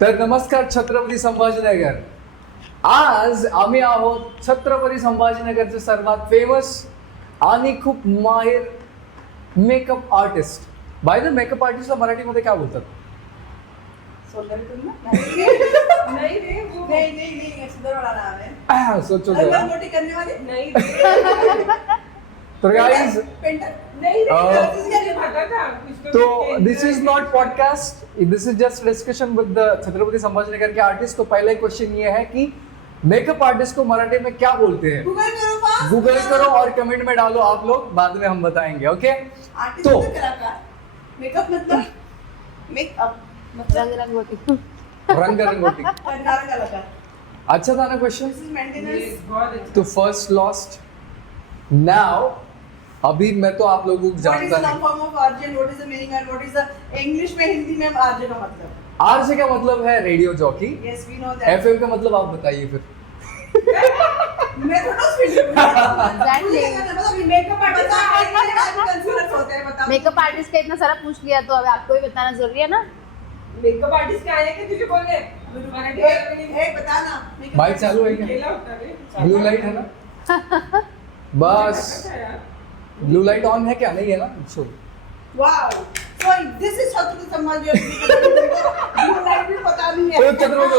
तर नमस्कार छत्रपती संभाजीनगर. आज आम्ही आहोत छत्रपती संभाजीनगरचे सर्वात फेमस आणि खूप माहिर makeup artist. By the makeup आर्टिस्टला मराठीमध्ये काय बोलतात? नहीं रे वो नहीं सुंदर वाला नाम है. सोचो अंदर जरा. मोटी करने वाली नहीं तर गाइस पेंटर नहीं तो this is not podcast, this is just discussion with the Chhatrapati Sambhajinagar के आर्टिस्ट. तो पहला क्वेश्चन ये है कि मेकअप आर्टिस्ट को मराठी में क्या बोलते हैं? गूगल करो और कमेंट में डालो आप लोग, बाद में हम बताएंगे. ओके आर्टिस्ट तो मतलब कलाकार. मेकअप मतलब मेकअप मतलब रंगोटी. रंग रंगोटी. कलाकार. अच्छा था ना क्वेश्चन. This is maintenance. तो फर्स्ट लॉस्ट नाउ. अभी मैं तो आप लोगों को व्हाट इज जानता द नहीं. फॉर्म ऑफ आर्जन, what is the meaning and what is the English में हिंदी में आर्जन का मतलब? आर से क्या मतलब है? Radio jockey. Yes we know that. FM का मतलब आप बताइए फिर. मैं थोड़ा फील Exactly. मतलब मेकअप आर्टिस्ट कंसीलर होते हैं, बता. मेकअप आर्टिस्ट का इतना सारा पूछ लिया तो अब आपको ही बताना जरूरी है ना. मेकअप आर्टिस्ट क्या है कि तुझे बोलने मराठी एक बता ना. बाइक चालू है क्या? खेला होता रे ब्लू लाइट है ना? बस ब्लू लाइट ऑन है क्या? नहीं है ना? Show. Wow. So this is Chhatrapati Sambhaji. Blue light भी पता नहीं है. तो छत्रपति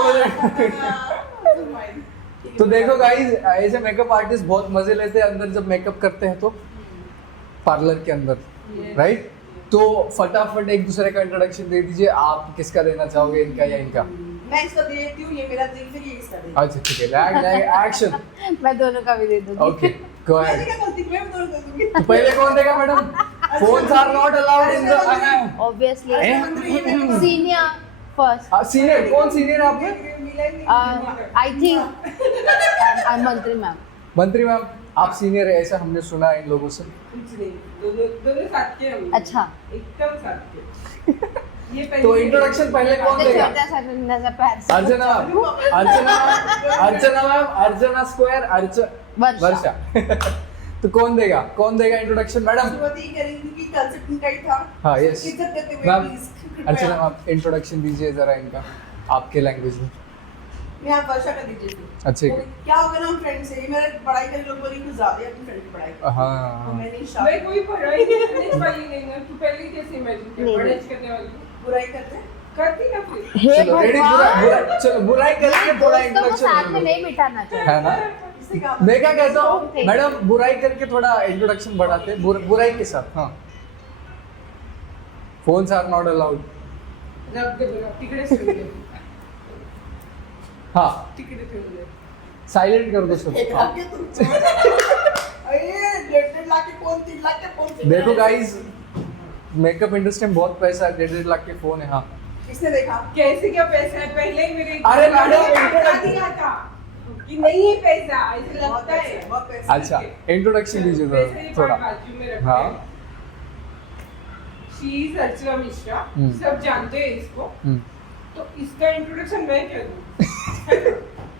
संभाजी. तो देखो गाइस, ऐसे मेकअप आर्टिस्ट बहुत मजे लेते हैं अंदर जब मेकअप करते हैं तो पार्लर के अंदर, राइट? तो फटाफट एक दूसरे का इंट्रोडक्शन दे दीजिए. आप किसका देना चाहोगे, इनका या इनका? मैं इसका दे देती हूँ, ये मेरा दिल, फिर ये इसका दे. अच्छा ठीक है, एक्शन. मैं दोनों का भी दे दूंगी. ओके गो मैं अहेड. क्या बोलती हूँ, मैं दोनों कर दूंगी. तो पहले कौन देगा madam? Phones are not allowed in the obviously Eh? Senior first. Senior. कौन सीनियर है आपने? आई थिंक आई मंत्री मैम. मंत्री मैम आप सीनियर है ऐसा हमने सुना है इन लोगों से. कुछ नहीं, दोनों दोनों साथ के हम. अच्छा. एकदम साथ के. ये पहले तो इंट्रोडक्शन पहले कौन तो देगा? छोटा सा नन्हा सा पैर. अर्चना मैम, अर्चना स्क्वायर, वर्षा. तो कौन देगा इंट्रोडक्शन? मैडम. शुरुआती करेंगे कि कंसेप्ट इनका ही था. हाँ यस इज्जत देते हुए ma'am. Please. Archana ma'am introduction दीजिए जरा इनका आपके लैंग्वेज में. मैं आप वर्षा का दीजिए. अच्छा क्या होगा ना, हम फ्रेंड से, ये मेरे पढ़ाई करे लोग बोली कुछ ज्यादा है अपनी फ्रेंड की पढ़ाई. तो हाँ. मैं नहीं मैं शायद कोई पढ़ाई नहीं करने वाली नहीं ना. तू पहले कैसे इमेजिन कर नहीं। बड़े करने वाली बुराई करते. करती ना फिर. हे चलो रेडी. भगवान. चलो बुराई करके थोड़ा दोस्तों को साथ में इंट्रोडक्शन नहीं बिठाना चाहिए. है ना? इससे क्या मैं क्या कहता हूँ Okay. मैडम, बुराई करके थोड़ा इंट्रोडक्शन बढ़ाते हैं. बुराई के साथ. हाँ. Phones are not allowed. रब दे बना तिकडे ठेवून दे. हाँ तिकडे ठेवून दे. साइलेंट कर दो सब. हाँ. अरे 1.5 लाख के फोन, 3 लाख के फोन. देखो गाइस, मेकअप इंडस्ट्री में बहुत पैसा है. 1.5 लाख के फोन है. हाँ किसने देखा? कैसे क्या पैसा है? पहले ही मेरे अरे मैडम, बता दिया था कि नहीं है पैसा. ऐसे बहुत लगता पैसे, है. बहुत पैसे. अच्छा इंट्रोडक्शन दीजिए पैसे ही जरा थोड़ा. बाजू में रखते हाँ. हैं. She is Archana Mishra. हम्म. सब जानते हैं इसको. हम्म. तो इसका इंट्रोडक्शन मैं क्या दूं?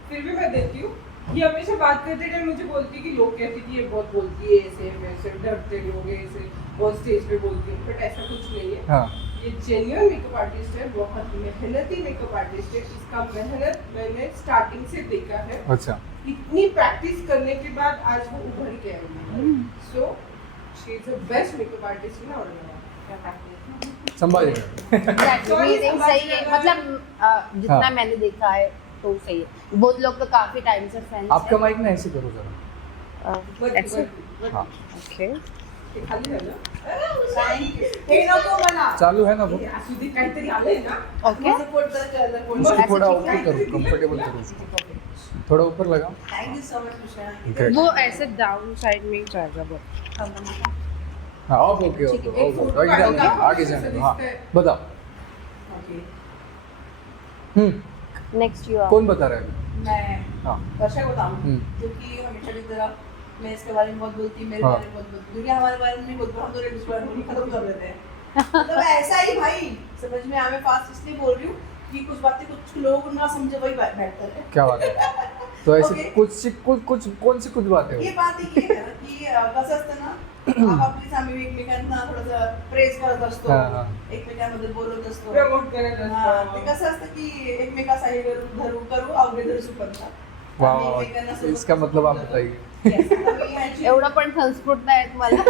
फिर भी मैं देती हूँ. ये हमेशा बात करते टाइम मुझे बोलती है कि लोग कहते हैं कि ये बहुत बोलती है, ऐसे वैसे डरते लोग हैं, ऐसे बहुत स्टेज पे बोलती है. बट ऐसा कुछ नहीं है. हाँ. ये जेन्युइन मेकअप आर्टिस्ट है, बहुत मेहनती मेकअप आर्टिस्ट है. इसका मेहनत मैंने स्टार्टिंग से देखा है. अच्छा. इतनी प्रैक्टिस करने के बाद आज वो उभर के आई है. So she is the best makeup artist in our संभालिए. मीनिंग सही है. मतलब जितना हाँ. मैंने देखा है तो सही है. बहुत लोग तो काफी टाइम से फैंस आपका माइक ना ऐसे करो जरा. ऐसे. हाँ ओके. खाली है ना. हे नको म्हणा. चालू है ना वो. असू दे, काहीतरी आलंय ना. ओके. माझं पोट जरा कळलं. उसको ऐसे थोड़ा ठीक ऊपर है. करो, कंफर्टेबल करो उसको. थोड़ा ऊपर लगाओ. Thank you so much Mishra. Great. वो ऐसे डाउन साइड में ही जाएगा बहुत. हाँ ओके ओके ओके ओके. आगे जाने. हाँ बताओ. ओके. नेक्स्ट यू कौन बता रहा है? मैं हाँ. वर्षा को बताऊं हम्म. क्योंकि हमेशा की तरह मैं इसके बारे में बहुत बोलती हूँ, मेरे हाँ. बारे में बहुत बोलती हूँ, क्योंकि हमारे बारे में नहीं बोलते, हम तो एक दूसरे बारे में खत्म कर देते हैं. तो ऐसा ही भाई समझ में आवे फास्ट इसलिए बोल रही हूँ कि कुछ बातें कुछ लोग ना समझे वही बेहतर है. क्या बात है? तो ऐसे Okay. कुछ कौन सी कुछ बातें ये हो? बात ये है ना कि कसं असतं ना, आपापलीच आम्ही एकमेकांना थोडंसं प्रेस करत असतो, हा, हा. एकमेकांमध्ये बोलत असतो. प्रमोट करत हा, ते असतो. कसं असतं की एकमेकासाठी करू अवघे धरू सुपंथा. वाह, आम्ही वाह, एकमेकांना वाह. सोबत इसका मतलब आप करतो. बताइए. Yes, आता मी ह्याची- एवढं पण संस्कृत नाही मला.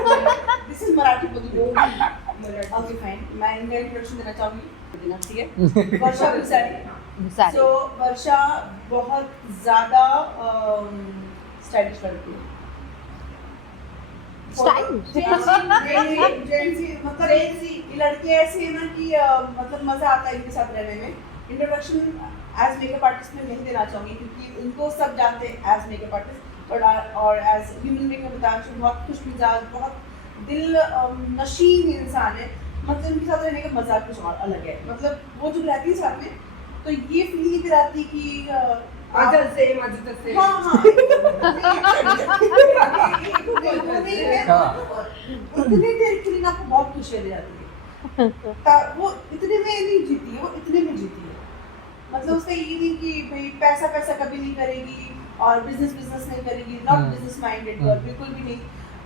This is मराठी मधून. मराठी. ओके फाइन, मैं इनका इंट्रोडक्शन देना चाहूंगी, ठीक है? वर्षा भूसारी. सारी. सो वर्षा बहुत ज्यादा स्टाइलिश लड़की है. Stylish? मतलब ये लड़की ऐसी है ना कि मतलब मजा आता है इनके साथ रहने में. इंट्रोडक्शन एज मेकअप आर्टिस्ट में नहीं देना चाहूंगी क्योंकि उनको सब जानते हैं एज मेकअप आर्टिस्ट, और एज ह्यूमन बीइंग में बताना चाहिए बहुत खुश मिजाज, बहुत दिल नशीन इंसान है. मतलब उनके साथ रहने का मजा कुछ और अलग है. मतलब वो जब रहती है साथ में तो ये फीलिंग भी रहती कि माझं सेम, माझं तसं. हाँ हाँ उतनी देर के लिए ना आपको बहुत खुशियाँ दे जाती है. वो इतने में नहीं जीती है, वो इतने में जीती है. मतलब उसका ये नहीं कि भाई पैसा पैसा कभी नहीं करेगी और बिजनेस नहीं करेगी. नॉट बिजनेस माइंडेड गर्ल, बिल्कुल भी नहीं.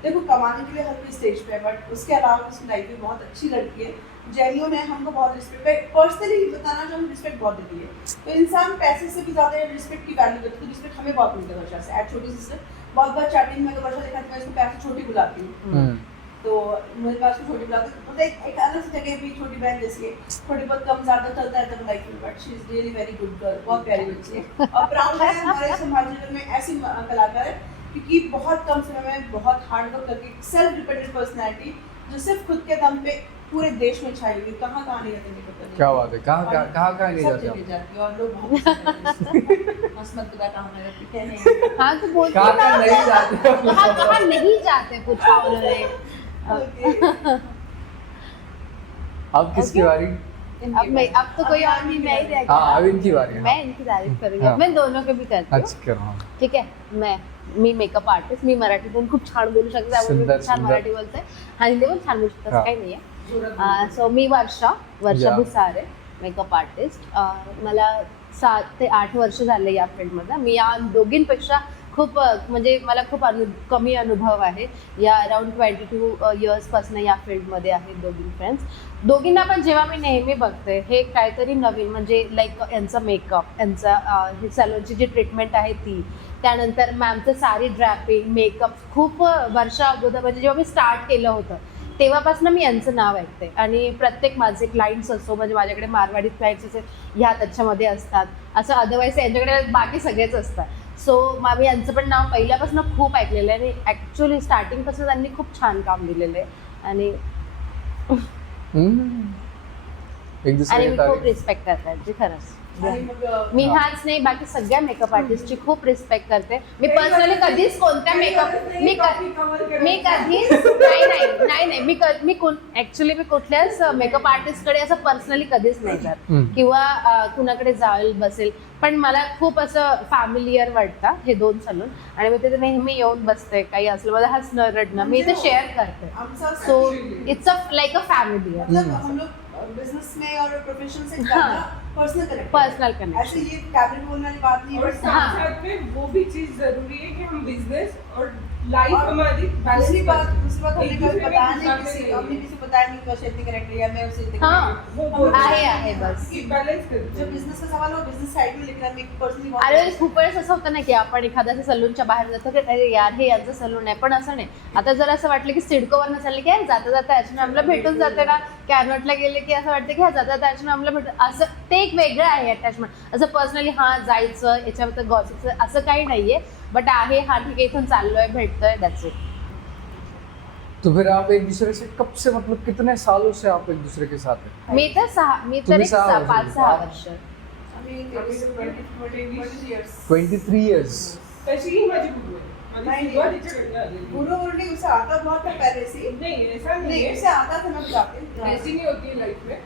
देखो कमाने के लिए हर कोई स्टेज पे है, बट उसके अलावा उसकी लाइफ में बहुत अच्छी लड़की है. जेनियो ने हमको बहुत रिस्पेक्ट, पर्सनली बताना जो हम रिस्पेक्ट बहुत देती है. तो इंसान पैसे से भी ज़्यादा रिस्पेक्ट की वैल्यू देती है. तो रिस्पेक्ट हमें बहुत मिलता है वर्षा से. एज छोटी सिस्टर बहुत बार चैटिंग में अगर वर्षा देखा तो मैं इसको पैसे छोटी बुलाती हूँ. तो मुझे मैं उसको छोटी बुलाती हूँ. मतलब एक अलग सी जगह भी छोटी बहन जैसी है. थोड़ी बहुत कम ज़्यादा चलता रहता है लाइफ में, but she is really very good girl. बहुत प्यारी बच्ची है और प्राउड है हमारे संभाजीनगर में ऐसी कलाकार है क्योंकि बहुत कम समय में बहुत हार्ड वर्क करके सेल्फ डिपेंडेंट पर्सनैलिटी जो सिर्फ खुद के दम पे पूरे देश में छाई हुई. कहाँ नहीं जाते मेकअप करने. क्या बात है, कहाँ नहीं सब जाते जगह जाती है और लोग बहुत मत पता कहाँ नहीं जाती है नहीं. हाँ तो बोलते कहाँ नहीं जाते. कहाँ नहीं जाते पूछा उन्होंने. Okay. अब किसकी बारी? अब तो कोई और नहीं, मैं ही रह गई. हाँ, अब इनकी बारी है. मैं इनकी तारीफ करूंगी. हाँ. मैं दोनों के भी करती हूँ. अच्छा कर. ठीक आहे. मी मेकअप आर्टिस्ट. मी मराठीतून खूप छान बोलू शकते, त्यामुळे मी सुंदर, खूप छान सुंदर. मराठी बोलते. आणि हिंदी पण छान बोलू शकते, असं हा. काही नाहीये. सो मी वर्षा या. Bhusare, makeup artist. मला 7 ते 8 वर्ष झाले या फील्डमध्ये. मी या दोघींपेक्षा खूप म्हणजे मला खूप कमी अनुभव आहे. या अराउंड 22 इयर्सपासून या फील्डमध्ये आहेत दोघी फ्रेंड्स. दोघींना पण जेव्हा मी नेहमी बघते हे काहीतरी नवीन, म्हणजे लाईक यांचा मेकअप, यांचा हे सॅलूनची जी ट्रीटमेंट आहे ती, त्यानंतर मॅमचं साडी ड्रॅपिंग, मेकअप खूप वर्षा अगोदर म्हणजे जेव्हा मी स्टार्ट केलं होतं तेव्हापासून मी यांचं नाव ऐकते. आणि प्रत्येक माझे क्लायंट्स असो, म्हणजे माझ्याकडे मारवाडी क्लायंट्स असे ह्या त्याच्यामध्ये असतात, असं अदरवाईज यांच्याकडे बाकी सगळेच असतात. सो मी यांचं पण नाव पहिल्यापासून खूप ऐकलेलं आहे आणि ॲक्च्युली स्टार्टिंगपासून त्यांनी खूप छान काम दिलेलं आहे. आणि एक दूसरे आणि की मी खूप तारीफ. रिस्पेक्ट करते यांची खरंच. आणि मग मी हाच नाही, बाकी सगळ्या मेकअप आर्टिस्टची खूप रिस्पेक्ट करते. मी पर्सनली कधीच कोणत्या मेकअप मी कधीच नाही मी ऍक्च्युली मी कुठल्याच मेकअप आर्टिस्टकडे असं पर्सनली कधीच नाही जात किंवा कुणाकडे जाईल बसेल. पण मला खूप असं फॅमिलियर वाटतं हे दोन सलून आणि मी तिथे नेहमी येऊन बसते. काही असलं मला हसणं रडणं मी इथे शेअर करते. आमचा so it's a like a family. मतलब हम लोग बिजनेस में और प्रोफेशन से पर्सनल कनेक्ट, पर्सनल ऐसे कनेक्शन. ये टैबलेट बोलने वाली बात नहीं है. और बट साथ साथ में वो भी चीज जरूरी है कि हम बिजनेस और लाइफ और हमारी दूसरी बात हमने एक कभी दूसरे में बताया नहीं घुसाते किसी, नहीं। हमने किसी को बताया नहीं कि इतनी कनेक्ट है या मैं उससे इतनी हाँ, connect वो हूँ. बोल आहे बस. कि बैलेंस करते जो हैं. बिजनेस का सवाल हो बिजनेस साइड में, लेकिन हमें पर्सनली अरे खूप वेळेस असं होतं ना की आपण एखाद्याच्या सलूनच्या बाहेर जातो की अरे यार हे यांचं सलून आहे, पण असं नाही. आता जर असं वाटलं की सिडकोवरनं चालले की जाता जाता याच्यानं आम्हाला भेटून जाते ना, कॅनॉटला गेले की असं वाटतं की जाता जाता याच्यानं आम्हाला भेटून, असं ते एक वेगळं आहे अटॅचमेंट. असं पर्सनली जायचं याच्यावर गॉसिपचं असं काही नाहीये. बट आहे ठीक आहे इथून चाललोय भेटतोय दॅट्स इट. तो फिर आप एक दूसरे से कब से, मतलब कितने सालों से आप एक दूसरे के साथ हैं? मी तर तुम्ही 5-6 वर्ष. हमें 20 years. 23 years. तशी ही माझी गुरु आहे. माझी नाही. सुरुवात हिच्याकडनं आलेली. गुरु उर्नी उसे आता बहुत था पहले से. नहीं ऐसा नहीं नहीं है. उसे आता था, मैं बताती हूँ. ऐसी नहीं होती है लाइफ में.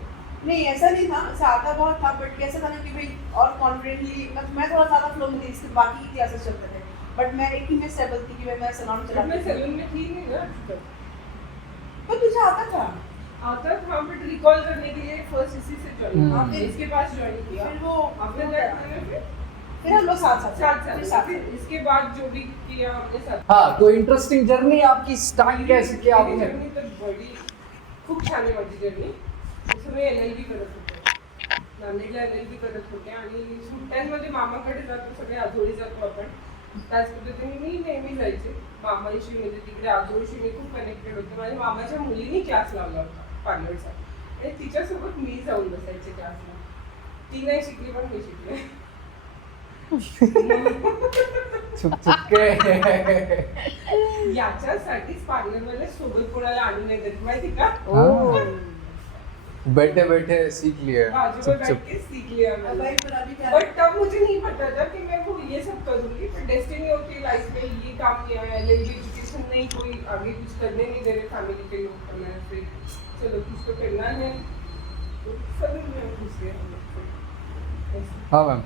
नहीं ऐसा नहीं था, उसे आता बहुत था, बट कैसा था ना कि भाई और कॉन्फिडेंटली मैं थोड़ा ज्यादा फ्लो में थी. इसके बाकी की क्लासेस चलते थे, बट मैं एक ही में स्टेबल थी कि भाई मैं सैलून जब मैं चलाती थी. सैलून में थी नहीं ना अभी तक. तो तुझे आता था. आता था बट रिकॉल करने के लिए फर्स्ट इसी से हम्म. ज्वाइन, इसके पास ज्वाइन किया. फिर वो आफ्टर दैट मैंने फिर फिर हम लोग साथ साथ साथ फिर साथ इसके बाद जो भी किया हमने साथ हाँ, तो इंटरेस्टिंग जर्नी आपकी स्टार्ट कैसे किया मेरी आपने? जर्नी तर बडी खूप छान आहे माझी जर्नी. जसं मी LLB करत होते, नांदेडला LLB करत होते आणि सुट्ट्यांमध्ये मामाकडे जातो, सगळे आजोळी जातो आपण. त्याच पद्धतीने मी नेहमी जायचे मामाशी, म्हणजे तिकडे आजोळीशी मी खूप कनेक्टेड होते. माझ्या मामाच्या मुलीने क्लास लावला होता पार्लरचा आणि तिच्यासोबत मी जाऊन बसायचे क्लासला. ती नाही शिकली पण मी शिकले. छुप छुप के याच्यासाठीच पार्लरवाले सोबत कोणाला आणून नाही देत माहिती का? हाँ। बैठे बैठे सीख लिए बाजू में छुप बैठ छुप के सीख लिया अब मैंने. भाई पर अभी क्या बट तब मुझे नहीं पता था कि मैं वो ये सब करूंगी. पर डेस्टिनी होती है लाइफ में, ये काम किया है, LLB एजुकेशन नहीं, कोई आगे कुछ करने नहीं दे रहे फैमिली के लोग, तो मैंने फिर चलो कुछ तो करना है, तो सभी में घुस गए हम लोग फिर. ऐसे. हाँ मैम.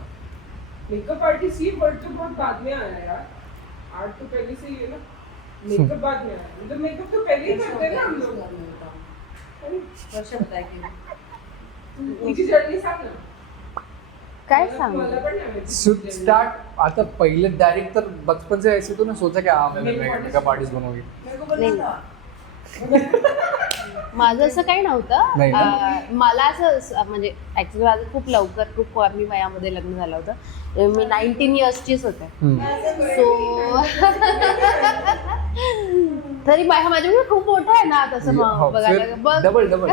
मेकअप आर्टिस्ट ये वर्ड तो बहुत बाद में आया यार. आर्ट तो पहले से ही है ना, मेकअप बाद में आया. मतलब मेकअप तो पहले ही करते हैं ना हम लोग. वर्षा बताएगी तुझी जर्नी सांग ना. काय मला सांगू पण नाही माहिती शुड तुझी journey. स्टार्ट आता पहले डायरेक्ट तर बचपन से ऐसे तो ना सोचा कि हाँ मैं मेकअप आर्टिस्ट बनूंगी. मेरे को बोलना नहीं. था माझं असं काही नव्हतं. नाही ना? मला असं म्हणजे ऍक्च्युली माझं खूप लवकर खूप कमी वयामध्ये लग्न झालं होतं. मी 19 इयर्सचीच होते. सो तरी माझ्याकडे खूप मोठं आहे ना तसं मग बघायला बघ. डबल डबल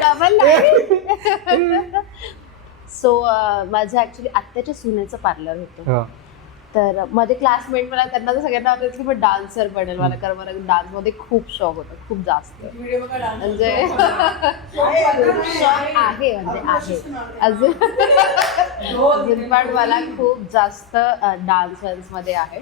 डबल सो माझं ऍक्च्युली आत्याच्या सुनेचं पार्लर होतं. तर माझे क्लासमेट मला त्यांना तर सगळ्यांना वाटायचं की मी डान्सर बनेल. मला कारण मला डान्स मध्ये खूप शौक होता, खूप जास्त. वीडियो में का डांस म्हणजे शौक आहे म्हणजे आहे अजून पण मला खूप जास्त डान्स मध्ये आहे.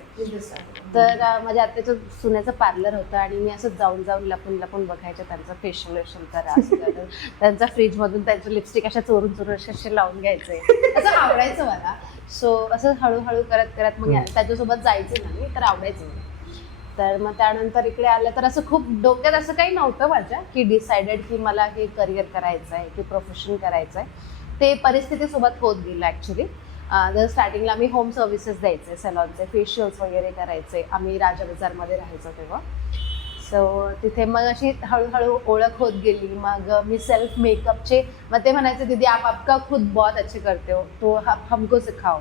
तर माझ्या आत्याच्या सुनेचं पार्लर होतं आणि मी असं जाऊन जाऊन लपून लपून बघायचे त्यांचं फेशियल वेशन करा असं करा. त्यांचा फ्रीज मधून त्यांचं लिपस्टिक अशा चोरून चोरून असे लावून घ्यायचे, असं आवडायचं मला. सो असं हळूहळू करत करत मग त्याच्यासोबत जायचे ना मी, तर आवडायचं मला. तर मग त्यानंतर इकडे आलं तर असं खूप डोक्यात असं काही नव्हतं माझ्या की डिसाइडेड की मला हे करिअर करायचं आहे की प्रोफेशन करायचं आहे. ते परिस्थितीसोबत होत गेलं ॲक्च्युली. जर स्टार्टिंगला आम्ही होम सर्व्हिसेस द्यायचे, सॅलॉनचे फेशियल्स वगैरे करायचे. आम्ही राजा बाजारमध्ये राहायचो तेव्हा. सो तिथे मग अशी हळूहळू ओळख होत गेली. मग मी सेल्फ मेकअपचे मग ते म्हणायचे दीदी आप आपका खुद बहुत अच्छे करते हो तो हमको सिखाओ.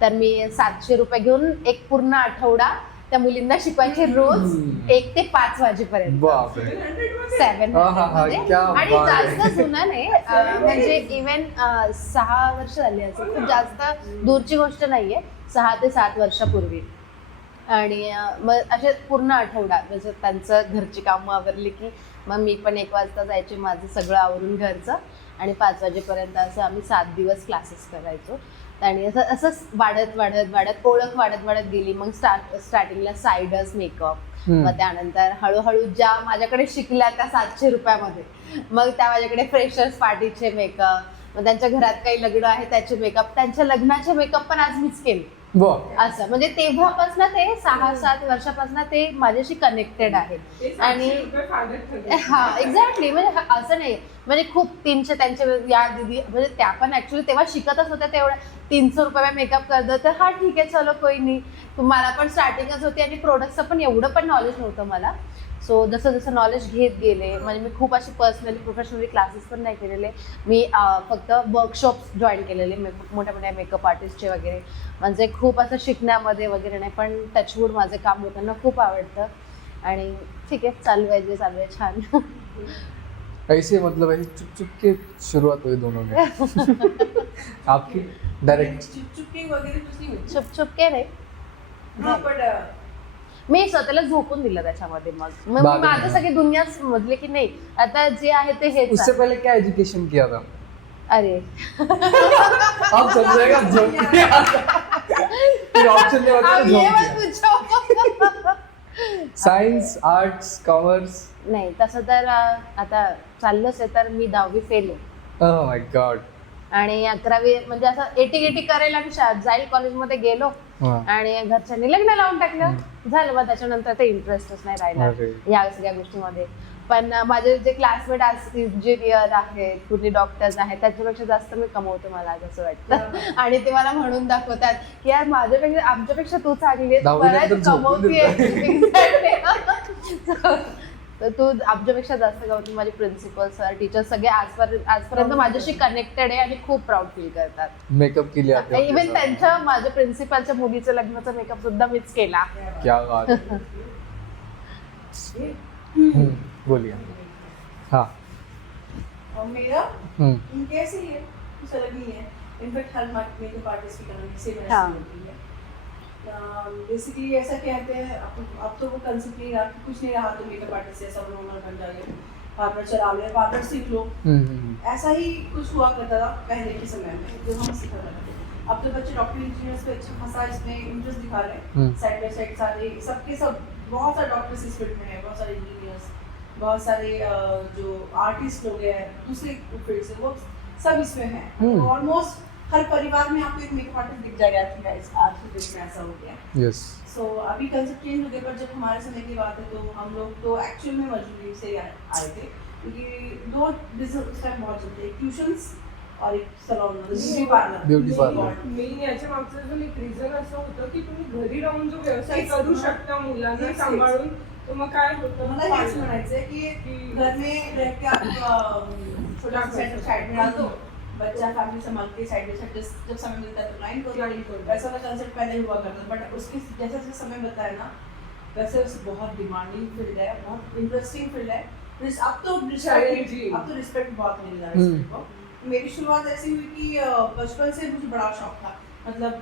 तर मी 700 रुपये घेऊन एक पूर्ण आठवडा त्या मुलींना शिकवायचे रोज 1 ते 5 वाजेपर्यंत. बापरे. 700 मध्ये. क्या आणि बात जास्त आहे. जुनं नाही म्हणजे इव्हन 6 वर्ष झाली असेल, खूप जास्त दूरची गोष्ट नाहीये. 6 ते 7 वर्षापूर्वी. आणि मग असे पूर्ण आठवडा म्हणजे त्यांचं घरची कामं आवरली की मग मी पण 1 वाजता जायचे माझं सगळं आवरून घरचं आणि 5 वाजेपर्यंत असं आम्ही 7 दिवस क्लासेस करायचो. आणि असंच वाढत वाढत वाढत ओळख वाढत वाढत गेली. मग स्टार्टिंगला सायडर्स मेकअप, मग त्यानंतर हळूहळू ज्या माझ्याकडे शिकल्या त्या 700 रुपयामध्ये, मग त्या माझ्याकडे फ्रेशर्स पार्टीचे मेकअप, मग त्यांच्या घरात काही लग्न आहे त्याचे मेकअप, त्यांच्या लग्नाचे मेकअप पण आज मीच केले. असं म्हणजे तेव्हापासून ते 6-7 वर्षापासून ते माझ्याशी कनेक्टेड आहे. आणि हा एक्झॅक्टली म्हणजे असं नाही म्हणजे खूप 300 त्यांचे या दिदी म्हणजे त्या पण ऍक्च्युली तेव्हा शिकतच होत्या. तेवढ्या 300 रुपये मेकअप करतं तर हा ठीक आहे चलो कोई नाही. मला पण स्टार्टिंगच होती आणि प्रोडक्टचं पण एवढं पण नॉलेज नव्हतं मला. सो जसं जसं नॉलेज घेत गेले म्हणजे मी खूप अशी पर्सनली प्रोफेशनली क्लासेस पण नाही केलेले. मी फक्त वर्कशॉप्स जॉईन केलेले मोठ्या मोठ्या मेकअप आर्टिस्टचे वगैरे. म्हणजे खूप असं शिकण्यामध्ये वगैरे नाही, पण टचवूड माझं काम लोकांना खूप आवडतं आणि ठीक आहे चालू आहे छान. ऐसे मतलब ऐसे चुप चुप के शुरुआत हुई दोनों में. आपकी डायरेक्ट चुपचुपी वगैरे कुछ नहीं होती. चुप के नाही. हाँ बट मी स्वतःला झोपून दिलं त्याच्यामध्ये. मग बाद में. माझं सगळी दुनिया समजले की नाही आता जे आहे ते हेच उससे आहे. पहले क्या एजुकेशन किया था? अरे अब समझेगा जॉब किया फिर ऑप्शन नहीं होता अब ये मत जॉब पूछो. Science arts commerce. नाही तसं तर आता चाललंच आहे. तर मी 10वी फेल आहे ओह माय गॉड. आणि 11वी म्हणजे असं एटी करेल आणि जाईल कॉलेजमध्ये गेलो आणि घरच्यांनी लग्न लावून टाकलं. झालं मग त्याच्यानंतर ते इंटरेस्टच नाही राहिला अरे. या सगळ्या गोष्टीमध्ये. पण माझे जे क्लासमेट आज इंजिनियर आहेत, कुणी डॉक्टर्स आहेत, त्याच्यापेक्षा जास्त मी कमवतो मला आज असं वाटतं. आणि ते मला म्हणून दाखवतात की यार माझ्यापेक्षा आमच्यापेक्षा तू चांगली आहे, तू बऱ्याच दहावीनंतर झोपून कमवतेय. तर तू आमच्यापेक्षा जास्त कमवते. माझे प्रिन्सिपल सर, टीचर सगळे आजपर्यंत माझ्याशी कनेक्टेड आहे आणि खूप प्राऊड फील करतात. मेकअप के लिए आते हो इव्हन त्यांच्या माझ्या प्रिन्सिपलच्या मुलीचं लग्नाचा मेकअप सुद्धा मीच केला. क्या बात है. बोलिए. हाँ. और मेरा हम्म. कैसे ही है, कुछ अलग नहीं है. इनफैक्ट हर मेकअप आर्टिस्ट की तरह से मैंने हाँ. होती है. बेसिकली ऐसा कहते हैं, अब तो वो कंसेप्ट नहीं रहा कि कुछ नहीं रहा तो मेकअप आर्टिस्ट ऐसा नॉर्मल बन जाए, पार्लर चला लो, पार्लर सीख लो. ऐसा ही कुछ हुआ करता था पहले के समय में जो हम सीखा करते थे. अब तो बच्चे डॉक्टर इंजीनियर्स पे अच्छा खासा इसमें इंटरेस्ट दिखा रहे हैं. साइड बाय साइड सारे सबके सब बहुत सारे डॉक्टर्स इस फील्ड में है, बहुत सारे इंजीनियर्स, बहुत सारे जो आर्टिस्ट लोग हैं दूसरे फील्ड से, वो सब इसमें है. ऑलमोस्ट हर परिवार में आपको एक मेकअप आर्टिस्ट दिख जाएगा. आज के डेट में ऐसा हो गया. यस. सो अभी कंसेप्ट चेंज हो गया, पर जब हमारे समय की बात है तो हम लोग तो एक्चुअल में मजबूरी से आए थे, क्योंकि दो बिजनेस उस टाइम बहुत चलते, एक ट्यूशन्स और एक salon, beauty parlour. Beauty parlor. Main याच्या मागचं जो एक रिझन असं होतं की तुम्ही घरी राहून जो व्यवसाय करू शकता मुलांना सांभाळून, तर मग काय होतं, मला हेच म्हणायचं आहे की घर में रह के आप छोटा सेटअप साइड में डाल दो, बच्चा फैमिली संभाल के साइड बाय साइड जब समय मिलता है तो लाइन करो. वैसा वाला कंसेप्ट पहले हुआ करता था, बट उसके जैसे जैसे समय बताया ना वैसे बहुत डिमांडिंग फील्ड है, बहुत इंटरेस्टिंग फील्ड है. अब तो रिस्पेक्ट बहुत मिल रहा है इसको. मेरी शुरुआत ऐसी हुई कि बचपन से मुझे बड़ा शौक था, मतलब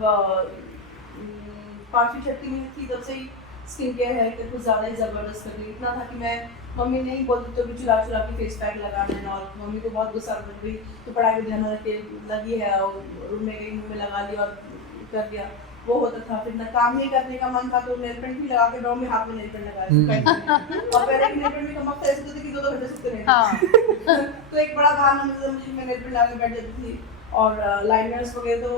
5वीं-6वीं में थी तब से ही स्किन केयर हेयर केयर कुछ ज़्यादा ही ज़बरदस्त कर ली. इतना था कि मैं मम्मी नहीं बोलती तो भी चुरा चुरा के फेस पैक लगाना है, और मम्मी को बहुत गुस्सा कर गई तो पढ़ाई में ध्यान रख के लगी है और रूम में गई, मुँह में लगा लिया और कर दिया. वो होता था. फिर ना काम नहीं करने का मन था तो नेल पेंट भी लगा के ड्रॉ में हाथ में नेल पेंट लगाया. और पहले की नेल पेंट में कम वक्त ऐसे होते थे कि 2-2 घंटे सीखते रहे. तो एक बड़ा बहाना मिलता मुझे, मैं नेल पेंट लगा के बैठ जाती थी. और लाइनर्स वगैरह तो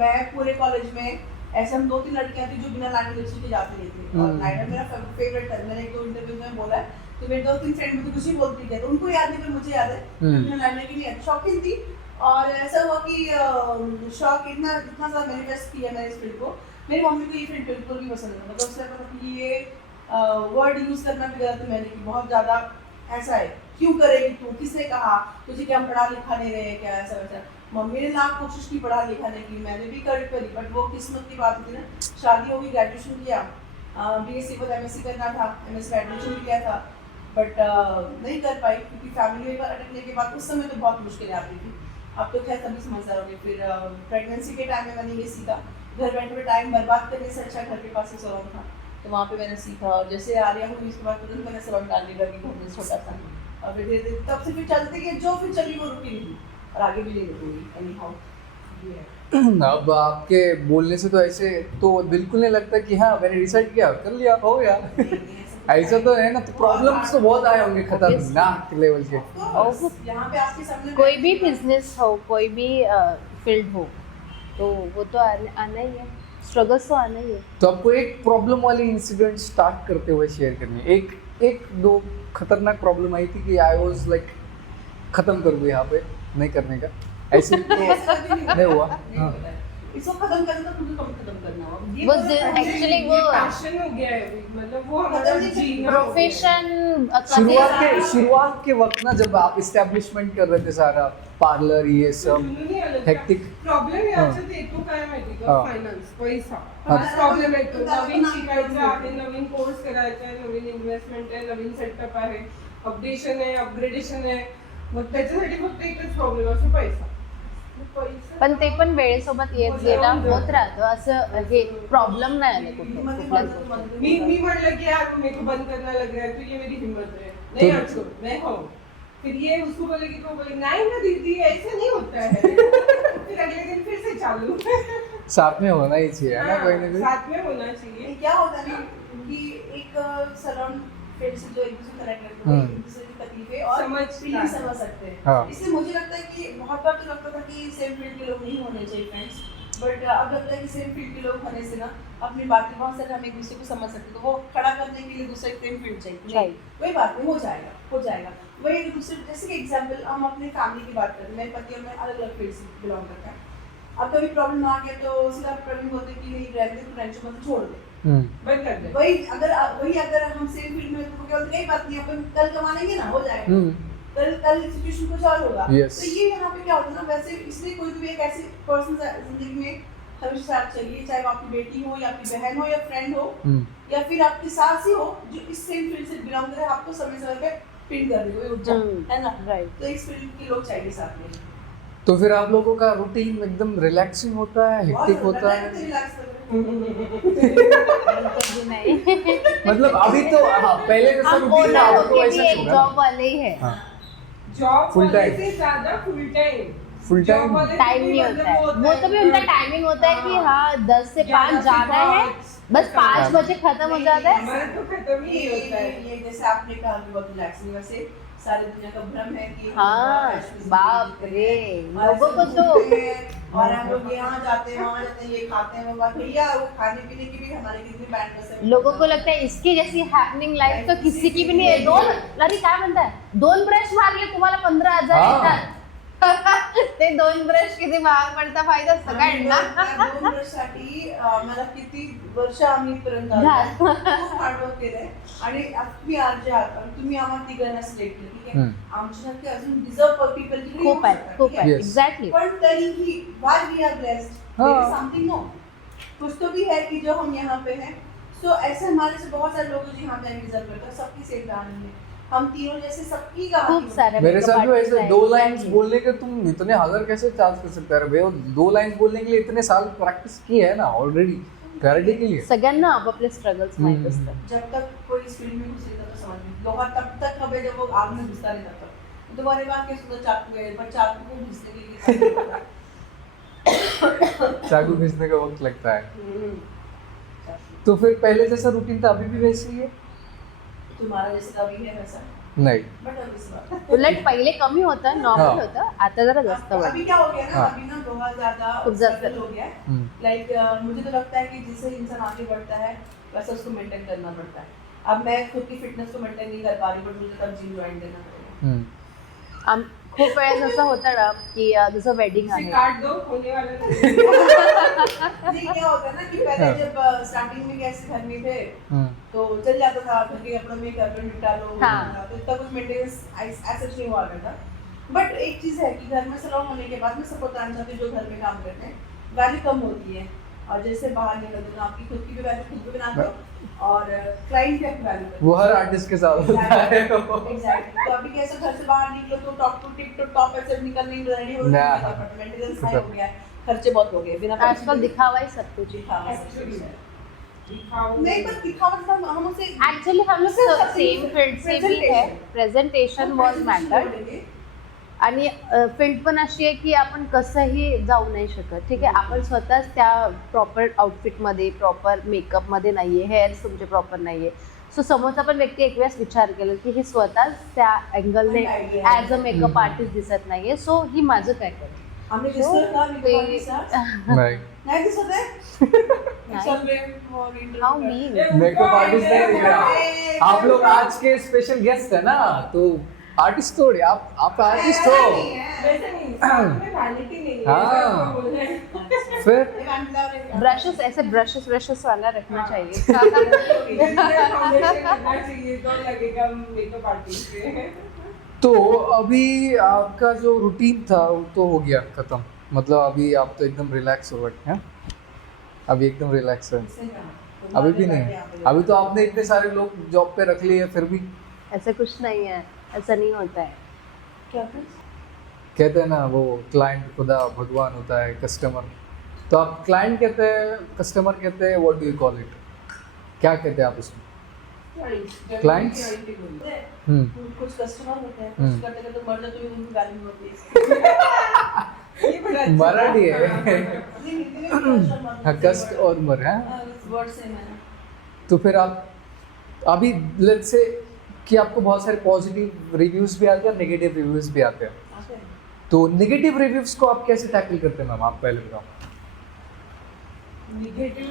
मैं पूरे कॉलेज में ऐसे हम 2-3 लड़कियां थी जो बिना लाइनर लिपस्टिक के जाती नहीं थी. और लाइनर मेरा फेवरेट था. मैंने 1-2 इंटरव्यू में बोला है, तो मेरे 2-3 फ्रेंड मुझे कुछ ही बोलती थी, तो उनको याद नहीं पर मुझे याद है. बिना लाइनर की नहीं शौकीन थी. और ऐसा हुआ कि शौक इतना ज़्यादा मैनिफेस्ट किया मैंने इस फील्ड को. मेरी मम्मी को ये फील्ड बिल्कुल भी पसंद नहीं, मतलब उसने पता कि ये वर्ड यूज़ करना भी गलत है मैंने कि बहुत ज़्यादा ऐसा है, क्यों करेगी तू, किसने कहा तुझे, क्या हम पढ़ा लिखा नहीं रहे क्या, ऐसा वैसा. मम्मी ने लाख कोशिश की पढ़ा लिखाने की, मैंने भी करी, बट वो किस्मत की बात थी ना. शादी हो गई, ग्रेजुएशन किया, BSc को MSc करना था, MSc एडमिशन किया था, बट नहीं कर पाई क्योंकि फैमिली में अटकने के बाद उस समय तो बहुत मुश्किलें आती थी. अब तो खैर सभी समझदार हो गए. फिर प्रेगनेंसी के टाइम में मैंने ये सीखा, घर बैठे हुए टाइम बर्बाद करने से अच्छा घर के पास ही सलून था, तो वहाँ पे मैंने सीखा. और जैसे आलिया हुई उसके बाद तुरंत मैंने सलून डाल लिया घर में छोटा सा. और फिर धीरे धीरे तब से फिर चलती गई, जो फिर चली वो रुकी नहीं और आगे भी नहीं रुकूंगी एनी हाउ. अब आपके बोलने से तो ऐसे तो बिल्कुल नहीं लगता कि हाँ मैंने डिसाइड किया कर लिया हो गया. ऐसा तो है ना. तो प्रॉब्लम्स तो बहुत आए होंगे खतरनाक लेवल के. यहाँ पे आपके सामने कोई भी बिजनेस हो, कोई भी फील्ड हो, तो वो तो आना ही है, स्ट्रगल्स तो आना ही है. तो आपको एक प्रॉब्लम वाली इंसिडेंट स्टार्ट करते हुए शेयर करनी है. एक दो खतरनाक प्रॉब्लम आई थी कि आई वाज लाइक खत्म कर दूँ यहाँ पे, नहीं करने का. ऐसे तो नहीं हुआ. हाँ. इसको खत्म करना तो खुद खत्म करना होगा. ये वो बोला एक्चुअली वो पैशन हो गया है, मतलब वो हमारा जीना हो गया. प्रोफेशन शुरुआत के वक्त ना जब आप इस्टेब्लिशमेंट कर रहे थे सारा पार्लर ये सब हेक्टिक. प्रॉब्लेम याच्यात येतो काय माहिती का, फायनान्स, पैसा प्रॉब्लेम येतो. नवीन शिकायचं आहे, नवीन कोर्स करायचा आहे, नवीन इन्व्हेस्टमेंट आहे, नवीन सेटअप आहे, अपडेशन आहे, अपग्रेडेशन आहे. मग त्याच्यासाठी फक्त एकच प्रॉब्लेम असतो, पैसा. पण ते पण वेळेसोबत येत गेला होत राहतो. असं हे प्रॉब्लेम नाही आले कुठल्याच गोष्टी. मी म्हणलं की यार मेरे को बंद करना लग रहा है, तो ये मेरी हिम्मत है, नहीं छोड़ मैं हूँ. फिर ये उसको बोले कि तो बोले नहीं ना दीदी ऐसे नहीं होता है. फिर अगले दिन फिर से चालू. साथ में होना ही चाहिए ना कोई ना कोई. साथ में होना चाहिए. क्या होता है ना कि एक सलून फील्ड से जो एक दूसरे को कनेक्ट करते हैं, एक दूसरे की तकलीफें और फीलिंग समझ सकते हैं. हाँ. इसलिए मुझे लगता है कि बहुत बार तो लगता था कि सेम फील्ड के लोग नहीं होने चाहिए फ्रेंड्स, बट अब लगता है कि सेम फील्ड के लोग होने से ना अपनी बातें बहुत सारे हम एक दूसरे को समझ सकते हैं, तो वो खड़ा करने के लिए दूसरे सेम फील्ड चाहिए। नहीं, कोई बात नहीं, हो जाएगा। वही एक दूसरे, जैसे कि एग्जाम्पल हम अपनी फैमिली की बात करें, मेरे पति और मैं अलग अलग फील्ड से बिलोंग करते हैं। अब कभी प्रॉब्लम आ गया तो सीधा प्रॉब्लम होता है कि नहीं रहते तो टेंशन मत छोड़ दे, बंद कर दे। वही अगर हम सेम फील्ड में तो क्या होता है, कई बात नहीं, अपन कल कमा लेंगे ना, हो जाएगा। कल सिचुएशन कुछ और होगा। Yes. तो ये यहाँ पे क्या होता है ना, वैसे इसलिए कोई भी एक ऐसी पर्सन जिंदगी में हमेशा साथ चाहिए, चाहे वो आपकी बेटी हो या आपकी बहन हो या फ्रेंड हो या फिर आपकी सास ही हो, जो इस सेम फील्ड से बिलोंग करे, आपको समय समय पे फील कर रही हो, है ना? राइट। तो इस फील्ड के लोग चाहिए साथ में। तो फिर आप लोगों का रूटीन एकदम रिलैक्सिंग होता है, हेक्टिक होता है? नहीं, मतलब अभी तो हाँ, पहले जैसा हम रूटीन ओनर था वो तो होके वैसा भी ही एक होगा जॉब ना? वाले ही है। हाँ, जॉब Full वाले time. से ज्यादा full time. Full time. Time नहीं होता है, वो तो भी उनका टाइमिंग होता है कि हाँ 10 से 5 जाना है, बस 5 बजे खत्म हो जाता है। हमारा तो खत्म ही नहीं होता है। ये जैसे आपने कहा कि बहुत रिलैक्सिंग, वैसे सारी दुनिया का भ्रम है कि हाँ, बाप रे, लोगों को तो और हम लोग यहाँ जाते हैं वहाँ जाते हैं, ये खाते हैं वो बात, भैया वो खाने पीने की भी हमारे कितनी बैंड बस है। लोगों को लगता है इसकी जैसी हैपनिंग लाइफ तो किसी की भी नहीं है। अरे काय म्हणताय 2 ब्रश मारले तुम्हाला 15,000 येतात। ते 2 ब्रश किती महाग पडता माहित असतं का यांना? 2 वर्षासाठी मला किती वर्ष आम्ही पर्यंत खूप हार्डवर्क केलंय आणि तुम्ही आरजे आहात आणि तुम्ही आम्हाला तिघांना सिलेक्ट केलं, ठीक आहे? आमच्यासारखे अजून डिझर्व पीपल खूप आहे, खूप आहे, Yes. एक्झॅक्टली। पण तरीही why we are blessed, there is something no, कुछ तो भी है कि जो हम यहाँ पे हैं। सो ऐसे हमारे से बहुत सारे लोग जो यहाँ पे डिजर्व करते हैं, सबकी सेम कहानी है, हम तीनों जैसे सबकी कहानी खूप सारे मेरे makeup साथ भी artist ऐसे हैं। 2 लाइंस बोलने के तुम इतने हजार कैसे चार्ज कर सकते हैं? भैया 2 लाइंस बोलने के लिए इतने साल प्रैक्टिस की है ना ऑलरेडी, क्लैरिटी के लिए। सगळ्यांना आपापले स्ट्रगल्स माहित असतात। जब तक कोई इस फील्ड में घुसेगा तो समझ में लोहा तब तक हमें जब वो आग में घुसता नहीं जाता, तो तुम्हारे बात के सुंदर चाकू है, पर चाकू को घुसने के लिए time लगता है। चाकू खींचने का वक्त लगता है। तो फिर पहले जैसा रूटीन था अभी भी वैसे ही है? तुम्हारा जैसे अभी है वैसा, नहीं, बट अभी इस बात उलट पहिले कमी होतं, नॉर्मल हाँ। होतं, आता जरा जास्त अभी वाटतं। क्या हो गया ना, हाँ। अभी ना बहुत ज्यादा खूब ज्यादा। struggle हो गया है। लाइक मुझे तो लगता है कि जिससे इंसान आगे बढ़ता है वैसा उसको मेंटेन करना पड़ता है। अब मैं खुद की फिटनेस को मेंटेन नहीं कर पा रही, बट मुझे तब जिम ज्वाइन करना पड़ेगा। खूप वेळेस असं होतं ना की जसं वेडिंग इसे आहे, काट दो, होने वाला नहीं। नहीं, क्या होता है ना कि पहले हाँ। जब स्टार्टिंग में कैसे घर में थे हम्म, तो चल जाता था, घर के कपड़ों में घर पे निपटा लो, हाँ। तो इतना कुछ मेंटेनेंस ऐसा नहीं हुआ करता। बट एक चीज है कि घर में सेटल होने के बाद में सबको बताना चाहती हूँ जो घर में काम करते हैं, वैल्यू कम होती है, और जैसे बाहर निकल दो आपकी खुद की भी वैल्यू खुद भी बनाते हो और क्लाइंट भी आपकी वैल्यू करते वो हर आर्टिस्ट के साथ होता है। एग्जैक्टली। तो अभी कैसे घर से बाहर निकलो तो top to tip to top ऐसे निकलने रेडी हो ना। मेंटेनेंस हाई हो गया, खर्चे बहुत हो गए बिना आजकल दिखावा ही सब कुछ। दिखावा सब Actually. कुछ है। दिखाओ। नहीं, पर दिखावा मतलब हम उसे ऍक्च्युली हम लोग सेम फील्ड से भी है, प्रेझेंटेशन वॉज मॅटर। आणि फील्ड पण अशी आहे की आपण कसंही जाऊ नाही शकत, ठीक आहे? आपण स्वतःच त्या प्रॉपर आउटफिटमध्ये, प्रॉपर मेकअपमध्ये नाही आहे, हेअर्स तुमचे प्रॉपर नाही आहे, सो समोरचा पण व्यक्ती एक वेळेस विचार केला की ही स्वतःच त्या अँगलने ॲज अ मेकअप आर्टिस्ट दिसत नाही आहे, सो ही माझं काय करेल? हमने डिस्कस कहा ते- नहीं, नहीं दिसत है नाही. चल रहे और interview How mean? Makeup artist नहीं दिख रहा। आप लोग आज के स्पेशल गेस्ट है ना, तो आर्टिस्ट थोड़ी, आप आर्टिस्ट हो। वैसे नहीं, साथ में vanity नहीं है, हाँ। ऐसा बोल रहे हैं। फिर ब्रशेस ऐसे ब्रशेस वाला रखना चाहिए। जितना foundation लगना चाहिए तो लगेगा makeup artist पे। तो अभी आपका जो रूटीन था वो तो हो गया खत्म, मतलब अभी आप तो एकदम रिलैक्स हो गए हैं? अभी एकदम रिलैक्स है? अभी भी नहीं, अभी तो आपने इतने सारे लोग जॉब पे रख लिए फिर भी ऐसा कुछ नहीं है, ऐसा नहीं होता है। क्या फिर कहते हैं ना वो क्लाइंट खुदा भगवान होता है, कस्टमर तो आप क्लाइंट कहते हैं, कस्टमर कहते हैं, what do you call it, क्या कहते हैं आप उसमें? Clients? कुछ कस्टमर होते हैं, हम्म। कुछ करते करते मर जाते हैं, उनकी वैल्यू नहीं होती है। ये बड़ा अच्छा मराठी था। है। नहीं, हिंदी में भी कस्टमर हाँ, कस्ट और मर है। वर्ड सेम है ना। तो फिर आप अभी लेट्स से कि आपको बहुत सारे पॉजिटिव रिव्यूज भी आते हैं, नेगेटिव रिव्यूज भी आते हैं, आते हैं। तो नेगेटिव रिव्यूज को आप कैसे टैकल करते हैं मैम? आप पहले बताओ। निगेटिव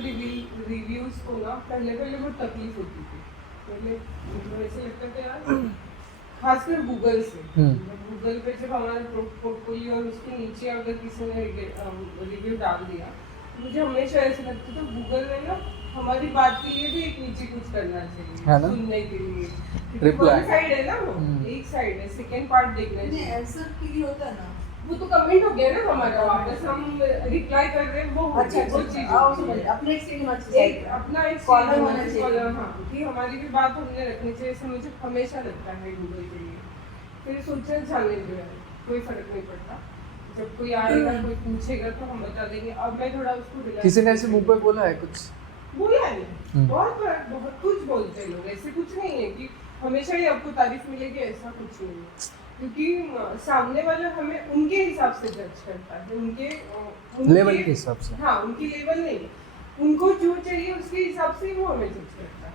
रिव्यूज को ना पहले बहुत तकलीफ होती थी। पहले मतलब ऐसे लगता था यार, खासकर गूगल से, गूगल पे जब हमारा पोर्टफोलियो और उसके नीचे अगर किसी ने रिव्यू डाल दिया, मुझे हमेशा ऐसा लगता था गूगल में ना हमारी बात के लिए भी एक नीचे कुछ करना चाहिए, है ना? सुनने के लिए, क्योंकि Reply. one side है ना वो, एक साइड है, सेकंड पार्ट देखना नहीं चाहिए। आंसर के लिए होता है ना। वो तो कमेंट हो गया ना हमारा, वापस हम रिप्लाई कर रहे हैं, वो हो अच्छा गया, वो अच्छा चीज आओ होती है। समझ अपने स्टेज में अच्छे एक अपना एक Corner चीज होना चाहिए। corner, हाँ, कि हमारी भी बात हमने रखनी चाहिए, ऐसा मुझे हमेशा लगता है गूगल के लिए। फिर सोचा जाने जो है कोई फर्क नहीं पड़ता, जब कोई आएगा कोई पूछेगा तो हम बता देंगे। अब मैं थोड़ा उसको relax किसी ने ऐसे करती मुंह पे बोला है कुछ? बोला है, बहुत कुछ बोलते हैं लोग, ऐसे कुछ नहीं है कि हमेशा ही आपको तारीफ मिलेगी, ऐसा कुछ नहीं है, क्योंकि सामने वाला हमें उनके हिसाब से जज करता है, उनके लेवल के हिसाब से। हाँ, उनकी लेवल नहीं, उनको जो चाहिए उसके हिसाब से ही वो हमें जज करता है।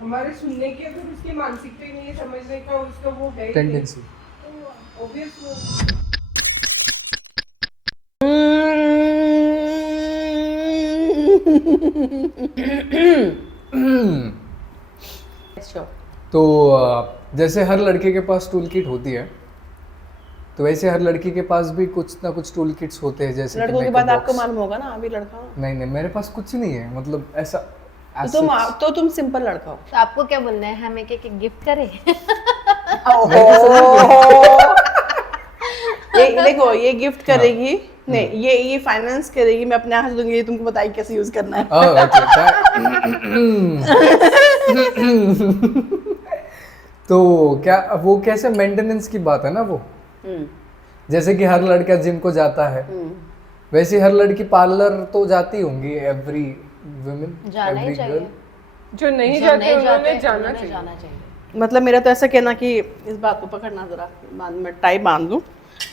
हमारे सुनने की अगर उसकी मानसिकता ही नहीं है, समझने का उसका वो है ही नहीं, टेंडेंसी। तो ऑब्वियस तो जैसे हर लड़के के पास टूल किट होती है, तो वैसे हर लड़की के पास भी कुछ ना कुछ टूल किट्स होते हैं, जैसे कि लड़कों की makeup बात आपको box। मालूम होगा ना, अभी लड़का हो। नहीं नहीं, मेरे पास कुछ नहीं है, मतलब ऐसा तो तुम सिंपल लड़का हो। तो आपको क्या बोलना है, हमें क्या गिफ्ट करें? ये देखो, ये गिफ्ट करेगी नहीं, ये फाइनेंस करेगी, मैं अपने हाथ से दूंगी, ये तुमको बताएगी कैसे यूज करना है। तो क्या वो कैसे मेंटेनेंस की बात है ना वो, जैसे कि हर लड़का जिम को जाता है, वैसे हर लड़की पार्लर तो जाती होंगी, एवरी वुमेन, जाना ही एवरी चाहिए। गर्ल। जो नहीं जो जाते नहीं उन्होंने जाते, जाना उन्होंने चाहिए। जाना चाहिए। मतलब मेरा तो ऐसा कहना कि इस बात को पकड़ना जरा, बाद में टाई बांध दूं,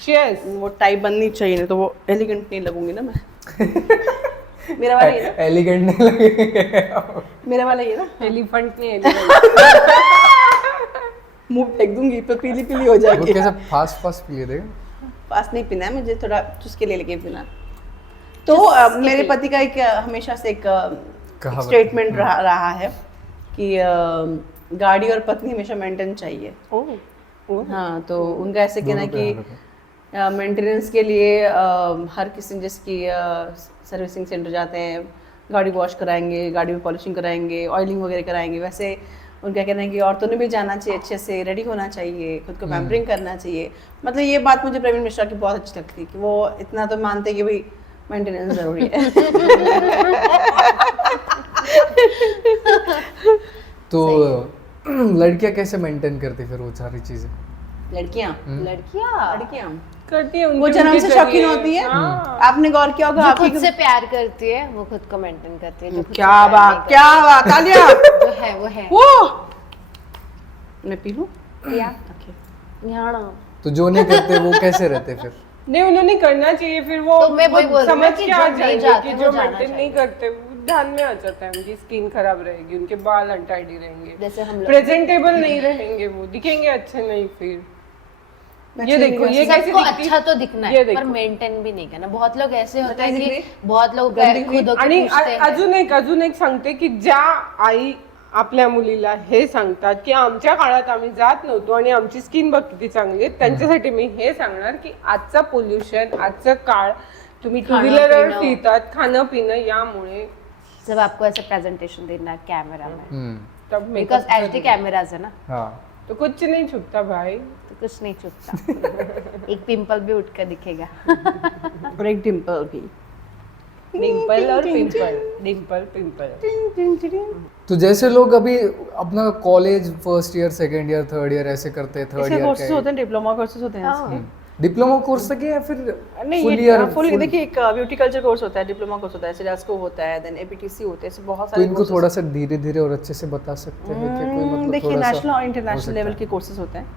Cheers. वो टाई बननी चाहिए, नहीं तो वो एलिगेंट नहीं लगूंगी ना मैं। मेरा वाला ये ना, एलिगेंट नहीं लगेगा। मेरा वाला ये ना, एलिफेंट नहीं एलिफेंट। मुंह फेंक दूंगी तो पीली पीली हो वो जाएगी। कैसे फास्ट फास्ट पी देगा? पास नहीं पीना है मुझे, थोड़ा चुस्के ले लेके पीना। तो मेरे पति का एक हमेशा से एक कहावत। स्टेटमेंट रहा है कि गाड़ी और पत्नी हमेशा मेंटेन चाहिए। हाँ, तो उनका ऐसे कहना है कि मेंटेनेंस के लिए हर किसी जिसकी सर्विसिंग सेंटर जाते हैं, गाड़ी वॉश कराएंगे, गाड़ी में पॉलिशिंग कराएंगे, ऑयलिंग वगैरह कराएंगे, वैसे उनका कहना है कि औरतों ने भी जाना चाहिए, अच्छे से रेडी होना चाहिए, खुद को पैम्परिंग करना चाहिए। मतलब ये बात मुझे प्रवीण मिश्रा की बहुत अच्छी लगती है कि वो इतना तो मानते कि भाई मेंटेनेंस जरूरी है। तो लड़कियां कैसे मेंटेन करती फिर वो सारी चीजें? लड़कियां लड़कियां करती है, वो जन्म से शौकीन होती है। आपने गौर किया होगा, जो आपकी खुद से प्यार करती है वो खुद को मेंटेन करती है, जो खुद से क्या प्यार बात, नहीं क्या बात, तालियां। करती, जो है वो है। वो मैं पी लूं? या ओके। यहाँ ना। तो जो नहीं करते वो कैसे रहते फिर? नहीं, उन्होंने करना चाहिए, फिर वो तो मैं वही बोल रही हूँ समझ कि के आ जो नहीं जाएंगे जाते कि वो जो जाना मेंटेन नहीं चाहिए। करते वो ध्यान में आ जाता है, उनकी स्किन खराब रहेगी, उनके बाल अनटाइडी रहेंगे, जैसे हम लोग प्रेजेंटेबल नहीं रहेंगे, वो दिखेंगे अच्छे नहीं। फिर ये देखो, ये कैसे सबको दिखती अच्छा तो दिखना ये है देखो। पर मेंटेन भी नहीं करना। बहुत लोग ऐसे होते कैसे हैं दिख कि बहुत लोग गंदी खुद होके आणि पूछते हैं। अजून एक सांगते की ज्या आई आपल्या मुलीला हे सांगतात की आमच्या काळात आम्ही जात नव्हतो आणि आमची स्किन बघ किती चांगली आहे, त्यांच्यासाठी मी हे सांगणार की आजचा पोल्युशन, आजचा काळ, तुम्ही टू खाणं व्हीलरवर पिणं. फिरतात, खाणं पिणं, यामुळे जब आपको ऐसे प्रेजेंटेशन देना है कैमरा में, तब बिकॉज makeup एचडी कैमराज है ना, हाँ, तो कुछ नहीं छुपता भाई। तो कुछ नहीं छुपता। एक पिंपल भी उठ कर दिखेगा। और एक डिम्पल भी। डिम्पल और पिंपल, डिम्पल पिंपल। तो जैसे लोग अभी अपना college first year, second year, third year ऐसे करते हैं, थर्ड इसके ईयर कोर्सेज होते हैं, डिप्लोमा कोर्सेज होते हैं इसके। डिप्लोमा कोर्स तक है या फिर नहीं, फुल ये ईयर? फुल देखिए, एक ब्यूटी कल्चर कोर्स होता है, डिप्लोमा कोर्स होता है, सिलास्को होता है, देन एपीटीसी होते हैं, ऐसे बहुत तो सारे इनको थोड़ा सा धीरे धीरे और अच्छे से बता सकते हैं कि कोई मतलब देखिए, थोड़ा सा नेशनल और हो इंटरनेशनल सकता लेवल है। के कोर्सेज होते हैं।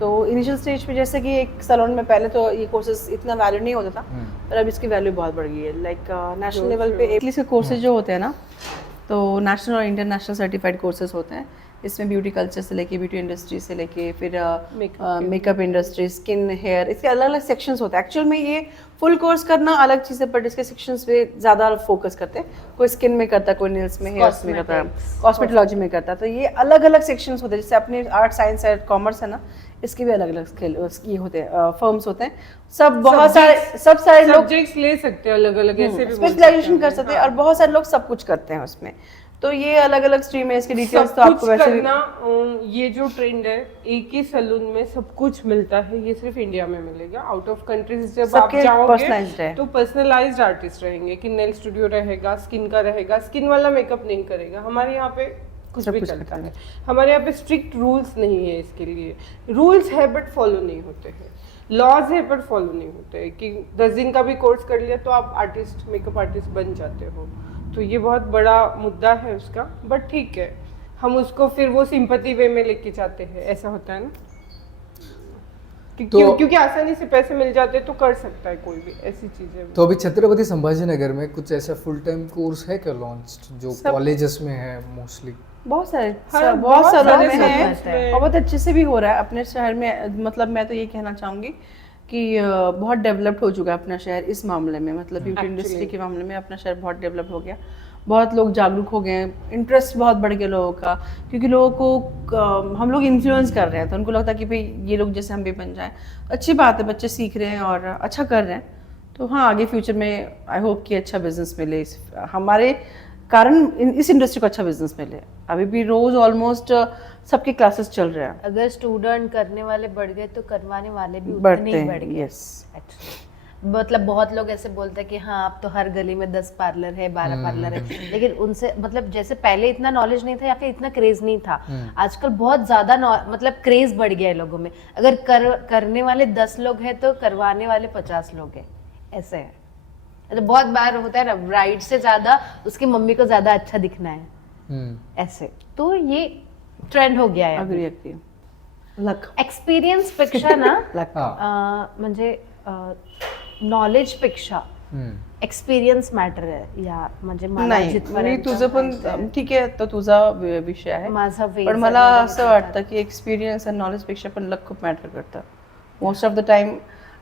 तो इनिशियल स्टेज पे जैसे कि एक सैलून में पहले तो ये कोर्सेज इतना वैल्यू नहीं होता था, पर अब इसकी वैल्यू बहुत बढ़ गई है। लाइक नेशनल लेवल पे इंग्लिश के कोर्सेज जो होते हैं ना, तो नेशनल और इंटरनेशनल सर्टिफाइड कोर्सेज होते हैं, इसमें ब्यूटी कल्चर से लेके ब्यूटी इंडस्ट्री से लेके फिर Makeup makeup industry, skin, hair, इसके अलग अलग सेक्शंस होते हैं। एक्चुअल में ये फुल कोर्स करना अलग चीज़ है, बट इसके सेक्शंस पे ज़्यादा फोकस करते हैं। कोई स्किन में करता है, कोई नेल्स में, हेयर्स में करता है, कॉस्मेटोलॉजी में करता है। तो ये अलग अलग सेक्शंस होते हैं। जैसे अपने आर्ट, साइंस है, कॉमर्स है ना, इसके भी अलग अलग स्किल ये होते हैं, फर्म्स होते हैं। सब सारे लोग सब्जेक्ट्स ले सकते हैं अलग अलग, ऐसे भी स्पेशलाइजेशन कर सकते हैं, और बहुत सारे लोग सब कुछ करते हैं उसमें। तो ये अलग अलग स्ट्रीम है, इसके डिटेल्स सब तो आपको कुछ वैसे भी करना। ये जो ट्रेंड है, एक ही सैलून में सब कुछ मिलता है, ये सिर्फ इंडिया में मिलेगा। आउट ऑफ कंट्रीज जब आप सबके जाओगे personalized है। तो पर्सनलाइज्ड आर्टिस्ट रहेंगे कि नेल स्टूडियो रहेगा, स्किन का रहेगा, स्किन वाला मेकअप नहीं करेगा। हमारे यहाँ पे कुछ सब भी कुछ चलता करते है। हमारे यहाँ पे स्ट्रिक्ट रूल्स नहीं है इसके लिए। रूल्स है बट फॉलो नहीं होते हैं, लॉज है बट फॉलो नहीं होते हैं। कि 10 दिन का भी कोर्स कर लिया तो आप आर्टिस्ट, मेकअप आर्टिस्ट बन जाते हो। तो ये बहुत बड़ा मुद्दा है उसका, बट ठीक है, हम उसको फिर वो सिंपैथी वे में लेके जाते हैं, ऐसा होता है ना। क्योंकि आसानी से पैसे मिल जाते हैं तो कर सकता है कोई भी, ऐसी चीजें। तो अभी छत्रपति संभाजीनगर में कुछ ऐसा फुल टाइम कोर्स है क्या लॉन्च, जो कॉलेजेस में है मोस्टली? बहुत सारे हाँ, बहुत बहुत सालों सारे में subjects है, में। और बहुत अच्छे से भी हो रहा है अपने शहर में। मतलब मैं तो ये कहना चाहूँगी कि बहुत डेवलप्ड हो चुका है अपना शहर इस मामले में। मतलब ब्यूटी इंडस्ट्री के मामले में अपना शहर बहुत डेवलप हो गया। बहुत लोग जागरूक हो गए हैं, इंटरेस्ट बहुत बढ़ गया लोगों का, क्योंकि लोगों को हम लोग इन्फ्लुएंस कर रहे हैं। तो उनको लगता है कि भाई ये लोग जैसे हम भी बन जाएं। अच्छी बात है, बच्चे सीख रहे हैं और अच्छा कर रहे हैं। तो हाँ, आगे फ्यूचर में आई होप कि अच्छा बिजनेस मिले हमारे कारण, इस इंडस्ट्री को अच्छा बिजनेस मिले। अभी भी रोज ऑलमोस्ट सबके क्लासेस चल रहे हैं, अगर स्टूडेंट करने वाले बढ़ गए तो करवाने वाले भी उतने बढ़ते ही बढ़ हैं। गए। यस, मतलब बहुत लोग ऐसे बोलते हैं कि हाँ अब तो हर गली में 10 पार्लर है, 12 पार्लर है, लेकिन उनसे मतलब जैसे पहले इतना नॉलेज नहीं था या फिर इतना क्रेज नहीं था। आजकल बहुत ज्यादा मतलब क्रेज बढ़ गया है लोगों में। अगर करने वाले 10 लोग हैं तो करवाने वाले 50 लोग हैं, ऐसे है। मतलब बहुत बार होता है ना, ब्राइड से ज्यादा उसकी मम्मी को ज्यादा अच्छा दिखना है, ऐसे। तो ये ट्रेंड हो गया है। Agree agree. लक एक्सपिरियन्स पेक्षा ना लक म्हणजे नॉलेज पेक्षा एक्सपिरियन्स मॅटर आहे या म्हणजे मला नाही, मी जिथपर्यंत तुझं पण माहिती ठीक आहे, तो तुझा विषय आहे. माझा way पण मला जगण्याचा असं वाटतं की एक्सपिरियन्स आणि नॉलेज पेक्षा पण लक खूप मॅटर करतं. Most of the time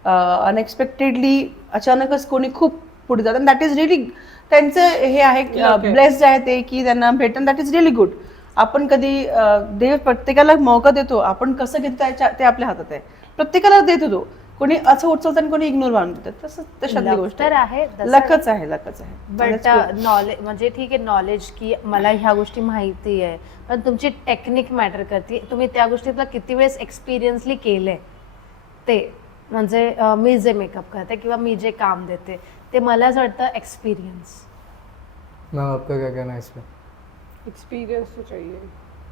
unexpectedly अचानकच कोणी खूप पुढे जातं. दॅट इज रिअली त्यांचं हे आहे, ब्लेस्ड आहे ते की त्यांना भेटणं. That is really good. आपण कधी देव प्रत्येकाला मौका देतो, आपण कसं घेतो ते आपल्या हातात आहे. प्रत्येकाला देतो तो. कोणी असं उचलतं आणि कोणी इग्नोर मारून देतात. तसं तशातली गोष्ट तर आहे, लकच आहे, लकच आहे. बट नॉलेज म्हणजे ठीक आहे, नॉलेज की मला ह्या गोष्टी माहिती आहे, पण तुमची टेक्निक मॅटर करते. तुम्ही त्या गोष्टीतला किती वेळेस एक्सपिरियन्सली केलंय ते, म्हणजे मी जे मेकअप करते किंवा मी जे काम देते ते मला असं वाटतं एक्सपिरियन्स. मैम आपका क्या कहना है इस पे? एक्सपीरियंस तो चाहिए,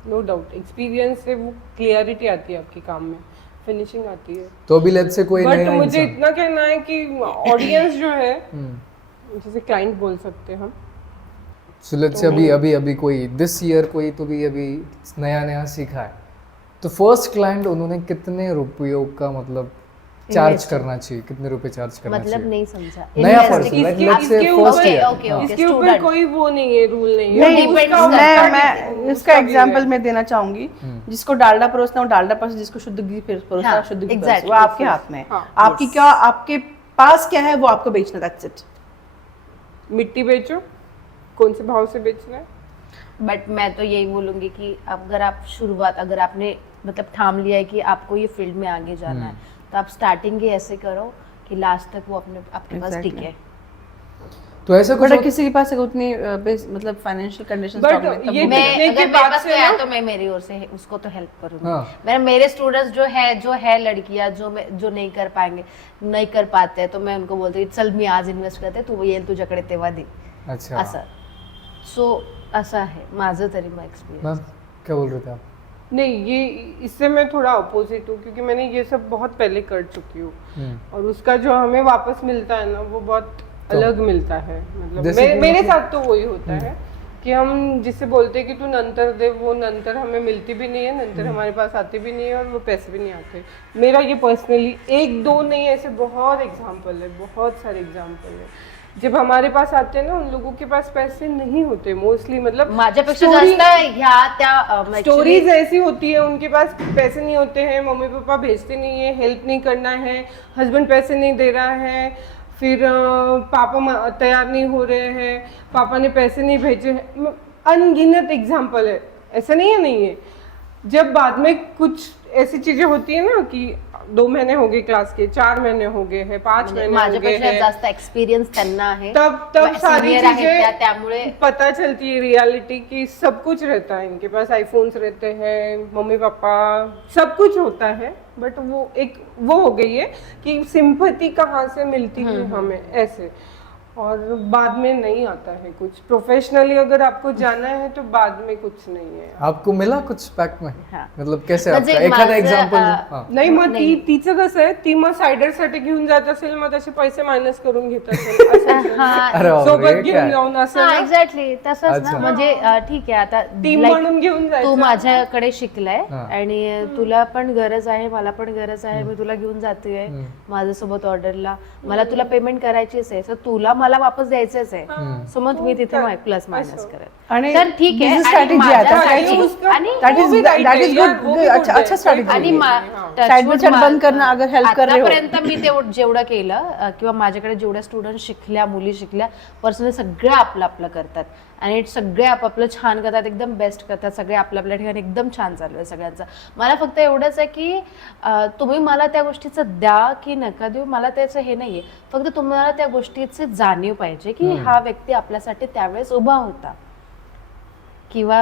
नो डाउट. एक्सपीरियंस से वो क्लियरिटी आती है आपके काम में, फिनिशिंग आती है. तो अभी लेट्स से कोई बट नया मुझे इंसान इतना कहना है कि ऑडियंस जो है, जैसे क्लाइंट बोल सकते हैं हम, सो लेट्स से अभी कोई दिस ईयर कोई तो भी अभी नया सीखा है, तो फर्स्ट क्लाइंट उन्होंने कितने रुपयों का मतलब चार्ज करना चाहिए, कितने रुपए चार्ज करना मतलब चाहिए? नहीं समझा. नया Invest- पर्सन लाइक इसके- लेट्स से इसके फर्स्ट ऊपर- ईयर. Okay, okay. इसके ऊपर student. कोई वो नहीं है, रूल नहीं है. नहीं, depends उसका- करता है. मैं इसका एग्जांपल मैं देना चाहूंगी. जिसको डालडा परोसना वो डालडा परोसे, जिसको शुद्ध घी परोसना हाँ, शुद्ध घी exactly. परोसे. वो आपके हाथ में है. हाँ, आपकी क्या, आपके पास क्या है वो आपको बेचना. That's it. मिट्टी बेचो, कौन से भाव से बेचना है. बट मैं तो यही बोलूंगी कि अगर आप शुरुआत, अगर आपने मतलब ठाम लिया है कि आपको ये फील्ड में आगे जाना है, तो आप स्टार्टिंग ही ऐसे करो कि लास्ट तक वो अपने आपके पास Exactly. टिके. तो ऐसा कुछ बट किसी के पास अगर उतनी मतलब फाइनेंशियल कंडीशंस But प्रॉब्लम ये है मैं देखने के अगर मेरे बाद पास से है ना- तो मैं मेरी ओर से उसको तो हेल्प करूंगी. हाँ. मेरे स्टूडेंट्स जो है लड़कियां जो नहीं कर पाएंगे, नहीं कर पाते हैं, तो मैं उनको बोलती हूँ चल मी आज इन्व्हेस्ट करते, तू येईल तुझ्याकडे तेव्हा दे. अच्छा असं. सो असं आहे माझं तरी मग एक्सपिरियन्स. मैम क्या बोल रहे थे आप? नहीं, ये इससे मैं थोड़ा अपोजिट हूँ, क्योंकि मैंने ये सब बहुत पहले कर चुकी हूँ. और उसका जो हमें वापस मिलता है ना, वो बहुत अलग मिलता है. मतलब जैसे कि मेरे मतलब- साथ तो वही होता है कि हम जिससे बोलते हैं कि तू नंतर दे, वो नंतर हमें मिलती भी नहीं है, नंतर हमारे पास आती भी नहीं है, और वो पैसे भी नहीं आते. मेरा ये पर्सनली 1-2 नहीं, ऐसे बहुत एग्जाम्पल है, बहुत सारे एग्जाम्पल है. जब हमारे पास आते हैं ना उन लोगों के पास पैसे नहीं होते मोस्टली, मतलब माझ्यापेक्षा story- जास्त ह्या त्या actually- स्टोरीज ऐसी होती है, उनके पास पैसे नहीं होते हैं, मम्मी पापा भेजते नहीं है, हेल्प नहीं करना है, हस्बैंड पैसे नहीं दे रहा है, फिर पापा तैयार नहीं हो रहे हैं, पापा ने पैसे नहीं भेजे हैं, अनगिनत एग्जाम्पल है, ऐसा नहीं है। जब बाद में कुछ ऐसी चीजें होती है ना कि 2 महीने हो गए क्लास के, 4 महीने हो गए हैं, 5 महीने हो गए माझ्यापेक्षा हैं, जास्त एक्सपिरियन्स त्यांना आहे, तब सारी Senior आहेत त्या, चीजें त्यामुळे पता चलती है रियलिटी की सब कुछ रहता है इनके पास, आईफोन्स रहते हैं, मम्मी पापा सब कुछ होता है, बट वो हो गई है कि सिंपैथी कहाँ से मिलती है हमें ऐसे, और बाद में नहीं आता है कुछ। प्रोफेशनली अगर आपको जाना है तो बाद में कुछ नहीं है। आपको मिला कुछ पॅक में? हा. मतलब कैसे म्हणजे आपका एखादा माझं, एक्झाम्पल? नाही मग तिचं कसं आहे, ती मग सायडरसाठी घेऊन जात असेल, मग तसे पैसे मायनस करून घेत असेल असं हा. अरे बापरे, सोबत काय? घेऊन जाऊन असं हा ना, एक्झॅक्टली तसंच ना, अच्छा. म्हणजे ठीक आहे आता टीम like, म्हणून घेऊन तू जायचं। माझ्याकडे शिकलाय हा. आणि तुला पण गरज आहे, मला पण गरज आहे, मी तुला घेऊन जाते माझ्यासोबत ऑर्डरला, मला तुला पेमेंट करायचीच आहे, तर तुला मला वापस द्यायचंच आहे, सो मग मी तिथे प्लस मायनस करेल, आणि तर ठीक आहे. business आणि strategy आता माझ्यासाठी- आणि उसका- आणि that is वो भी right that है is यार, good, वो भी good, good अच्छा है। strategy आणि है। touch Side by wood side बंद करणं अगर help कर रहे हो। आतापर्यंत मी जेवढं केलं किंवा माझ्याकडे जेवढ्या स्टुडंट शिकल्या, मुली शिकल्या, पर्सनली सगळे आपलं आपलं करतात आणि सगळे आपापलं छान करतात, एकदम बेस्ट करतात, सगळे आपल्या आपल्या ठिकाणी एकदम छान चालू आहे सगळ्यांचं. मला फक्त एवढंच आहे की तुम्ही मला त्या गोष्टीचं द्या की नका देऊ, मला त्याचं हे नाहीये, फक्त तुम्हाला त्या गोष्टीची जाणीव पाहिजे की हा व्यक्ती आपल्यासाठी त्यावेळेस उभा होता. किंवा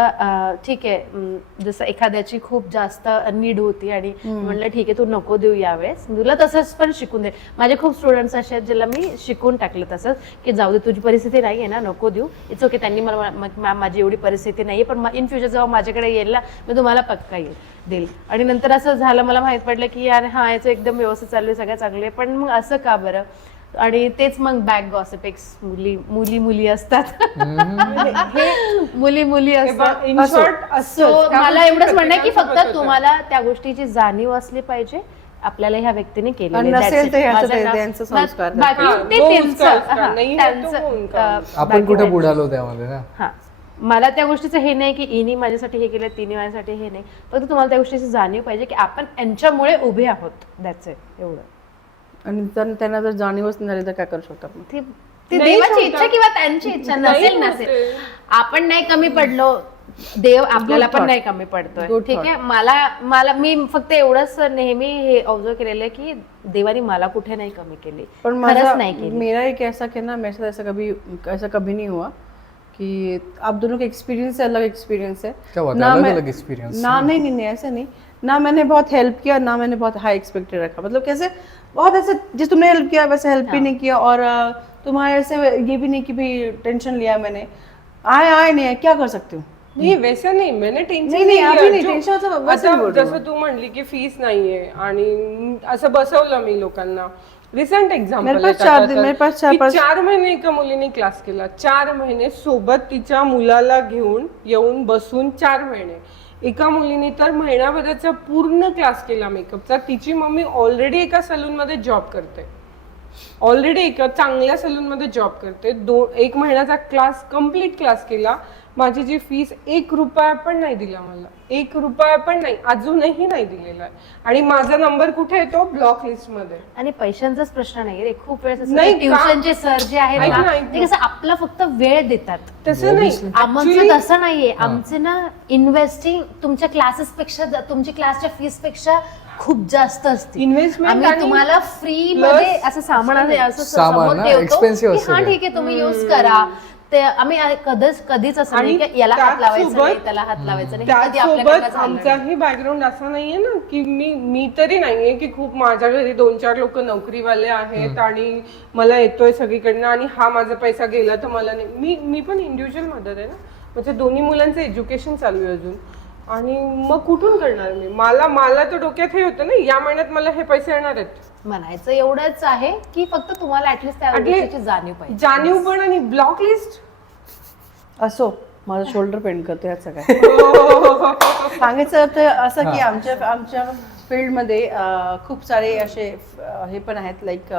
ठीक आहे, जसं एखाद्याची खूप जास्त नीड होती आणि म्हणलं ठीक आहे तू नको देऊ यावेळेस, तुला तसंच पण शिकून दे. माझे खूप स्टुडंट्स असे आहेत ज्याला मी शिकून टाकलं तसंच की जाऊ दे, तुझी परिस्थिती नाही आहे ना, नको देऊ, इट्स ओके, त्यांनी मला माझी एवढी परिस्थिती नाही आहे, पण इन फ्युचर जेव्हा माझ्याकडे येईल ना, मी तुम्हाला पक्का देईल. आणि नंतर असं झालं, मला माहित पडलं की यार हा याचं एकदम व्यवस्थित चालू आहे, सगळं चांगलं आहे, पण मग असं का बरं? आणि तेच मग बॅक गॉसिपिक्स मुली असतात, मुली असतात. इन शॉर्ट सो मला एवढंच म्हणणं आहे की फक्त तुम्हाला त्या गोष्टीची जाणीव असली पाहिजे, आपल्याला ह्या व्यक्तीने आणि केलेलं नसेल तर त्यांचं संस्कार बाकी हा, ते वो त्यांचं, उसका उसका, हा, नाही है तो त्यांचं, वो उनका. आपण बाकी कुठे त्यांचं. बुडालो त्यामध्ये ना. हा, मला त्या गोष्टीचं हे नाही की इनी माझ्यासाठी हे केलं, तिने माझ्यासाठी हे नाही, फक्त तुम्हाला त्या गोष्टीची जाणीव पाहिजे की आपण यांच्यामुळे उभे आहोत, दॅट्स इट, एवढं. आणि जर त्यांना जर जाणीवच नाही झाली तर काय करू शकतात मग? ती नाही देवाची होता. इच्छा किंवा त्यांची इच्छा नाही नसेल होते. नसेल, आपण नाही कमी पडलो, देव आपल्याला पण thought. नाही कमी पडतोय, Good ठीक thought. आहे. मला मी फक्त एवढंच नेहमी हे ऑब्झर्व केलेलं आहे की देवानी मला कुठे नाही कमी केली, पण खरंच नाही केली. मेरा एक ऐसा कहना, मेरे साथ ऐसा कभी नहीं हुआ कि आप दोनों का एक्सपीरियंस अलग एक्सपीरियंस है क्या बात है, ना अलग मैं- अलग experience ना नहीं ऐसा नहीं, ना मैंने बहुत हेल्प किया, ना मैंने बहुत हाई एक्सपेक्टेड रखा, मतलब कैसे बहुत ऐसे जिस तुमने हेल्प किया वैसे हेल्प भी नहीं किया, और तुम्हारे से ये भी नहीं कि भाई टेंशन लिया मैंने, आए नहीं, क्या कर सकती हूँ? नाही वैसा नाही, मैंने टेन्शन नाही, अभी नाही, टेन्शनचं वैसे नाही बोल रही जसं तू म्हणली की फीस नाहीये आणि असं बसवलं मी लोकांना. रिसेंट एक्झाम्पल मेरे पास 4 महिने एका मुलीने क्लास केला, 4 महिने सोबत तिच्या मुलाला घेऊन येऊन बसून 4 महिने. एका मुलीने तर महिनाभराचा पूर्ण क्लास केला मेकअपचा. तिची मम्मी ऑलरेडी एका सलून मध्ये जॉब करते, ऑलरेडी एका चांगल्या सलून मध्ये जॉब करते. 1 महिन्याचा क्लास कम्प्लीट क्लास केला. माझी जी फीस 1 रुपया पण नाही दिला मला, 1 रुपया पण नाही, अजूनही नाही दिलेला आहे. आणि माझा नंबर कुठे येतो? ब्लॉक लिस्ट मध्ये. आणि पैशांचाच प्रश्न नाही रे, खूप वेळेस नाही का? ट्युशनचे सर जे आहेत ऐक ना, ना, ऐक ते ना. कसं आपला फक्त वेळ देतात. तसं नाही आमचं Actually, तसं नाहीये, आमचे ना इन्व्हेस्टिंग तुमच्या क्लासेस पेक्षा, तुमची क्लासच्या फीस पेक्षा खूप जास्त असते. Investment आम्ही आणि तुम्हाला फ्री plus मध्ये असं सामान असं सामान समोर ना, ठेवतो expensive की असतं हा ते. ठीक आहे तुम्ही यूज करा. ते आम्ही कधीच असं नाही आणि की याला हात लावायचं त्याचसोबत- नाही, त्याला हात लावायचं नाही, हे कधी आपल्याकडनं त्यासोबत झालं नाही. आमचाही बॅकग्राऊंड असा नाहीये ना की मी तरी नाहीये की खूप माझ्या घरी 2-4 लोक नोकरीवाले आहेत आणि मला येतोय सगळीकडनं आणि हा माझा पैसा गेला तर मला नाही. मी पण इंडिव्हिज्युअल मदर आहे ना, म्हणजे दोन्ही मुलांचं एज्युकेशन चालू आहे अजून, आणि मग कुठून करणार मी? मला तर डोक्यात हे होतं ना, या महिन्यात मला हे पैसे येणार आहेत. म्हणायचं एवढंच आहे की फक्त तुम्हाला ऍटलीस्ट त्या गोष्टीची जाणीव पाहिजे. जाणीव पण आणि ब्लॉक लिस्ट असो, माझं शोल्डर पेन करतो याचं काय सांगायचं तर असं की आमच्या फील्डमध्ये खूप सारे असे हे पण आहेत, लाईक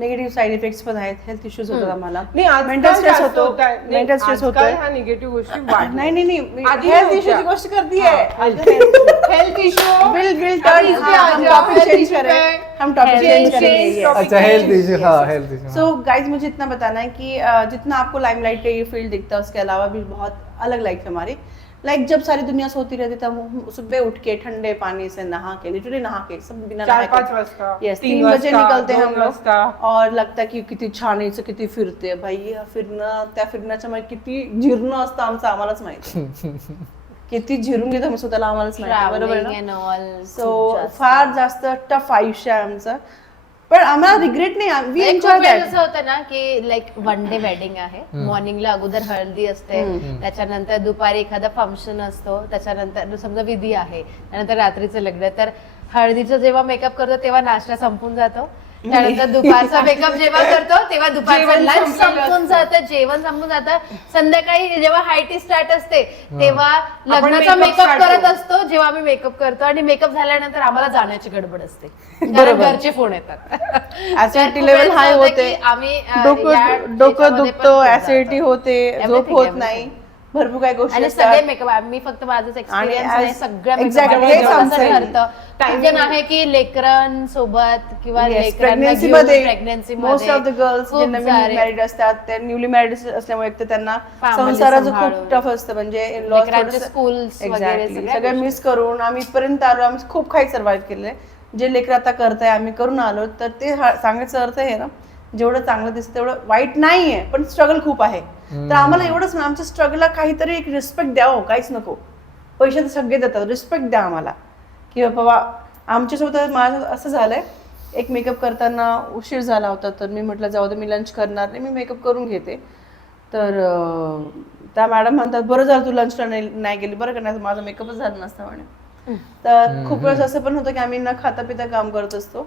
निगेटिव्ह साईड इफेक्ट्स पण आहेत, हेल्थ इश्यूज होतात आम्हाला, नाही आजकाल मेंटल स्ट्रेस जास्त होतो, होत आहे. नाही, मेंटल स्ट्रेस आजकाल होतोय. ह्या निगेटिव्ह गोष्टी वाढल्या. नाही आधी हेल्थ नव्हत्या. इश्यूची गोष्ट करती है. हेल्थ इशू विल टर्न, हम टॉपिक चेंज करें, हम टॉपिक चेंज करेंगे. अच्छा हेल्थ इशू, हाँ हेल्थ इशू. सो गाइज मुझे इतना बताना है कि जितना आपको लाइमलाइट का ये फील्ड दिखता है उसके अलावा भी बहुत अलग लाइफ है हमारी. लाइक जब सारी दुनिया सोती रहती तब हम सुबह उठ के ठंडे पानी से नहा के, लिटरली नहा के, सब बिना 4-5 वाजता, यस 3 3 बजे वाजता, निकलते हैं 2 हम लोग वाजता. और लगता की किती छान यायचं, किती फिरते भाई. फिरणं, त्या फिरण्याच्या मध्ये किती जिरणं असतं आमचं आम्हालाच माहिती. किती जिरून घेतो आम्ही स्वतःला आम्हालाच माहिती, बरोबर Traveling आहे and ना. all, सो खूप जास्त. फार जास्त टफ आयुष्य आहे आमचं, पण आम्हाला रिग्रेट नाही, वी एक एन्जॉय खूप वेळ दॅट. असं होतं ना की लाईक वन डे वेडिंग आहे, मॉर्निंगला अगोदर हळदी असते, त्याच्यानंतर दुपारी एखादा फंक्शन असतो, त्याच्यानंतर समजा विधी आहे, त्यानंतर रात्रीचं लग्न. तर हळदीचं जेव्हा मेकअप करतो तेव्हा नाश्ता संपून जातो, त्यानंतर दुपारचा मेकअप जेव्हा करतो तेव्हा दुपारचं जेवण लंच संपलेलं संपून जातं, जेवण संपून जातं. संध्याकाळी जेव्हा हायटी स्टार्ट असते तेव्हा लग्नाचा makeup मेकअप start करत करू. असतो, जेव्हा आम्ही मेकअप करतो आणि मेकअप झाल्यानंतर आम्हाला जाण्याची गडबड असते, कारण घरचे फोन येतात. ऍसिडिटी लेवल हाय होते, आम्ही डोकं दुखतं, ऍसिडिटी होते, झोप होत नाही, भरपूर काही गोष्टी आणि असतात. सगळे मेकअप आम्ही फक्त माझंच एक्सपिरियन्स as- आहे, सगळ्या exactly, मेकअप हेच आमचं आहे. ठरतं. टाइम आहे की लेकरांसोबत किंवा प्रेग्नन्सी लेकरांना मध्ये pregnancy most of the girls J Naveen married असतात, ते न्यूली मॅरिड असल्यामुळे एक तर त्यांना Family संसाराचं सांभाळून. खूप टफ असतं, म्हणजे लेकरांचे schools वगैरे एक्झॅक्टली सगळ्या सगळं मिस करून आम्ही इथपर्यंत आलो. आम्ही खूप काही सर्व्हाइव्ह केलंय, जे लेकर आता करताय आम्ही करून आलो. तर ते सांगायचा अर्थ आहे ना, जेवढं चांगलं दिसतं तेवढं वाईट नाहीये, पण स्ट्रगल खूप आहे. तर आम्हाला एवढंच ना, आमच्या स्ट्रगलला काहीतरी एक रिस्पेक्ट द्यावं, काहीच नको. पैसे तर सगळे देतात, रिस्पेक्ट द्या आम्हाला, की बाबा आमच्यासोबत माझं असं झालंय, एक मेकअप करताना उशीर झाला होता, तर मी म्हटलं जाऊ दे, मी लंच करणार नाही, मी मेकअप करून घेते. तर त्या मॅडम म्हणतात बरं झालं तू लंचला नाही गेली, बरं का, नाही माझा मेकअपच झाला नसता म्हणे. तर खूप वेळेस असं पण होतं की आम्ही न खाता पिता काम करत असतो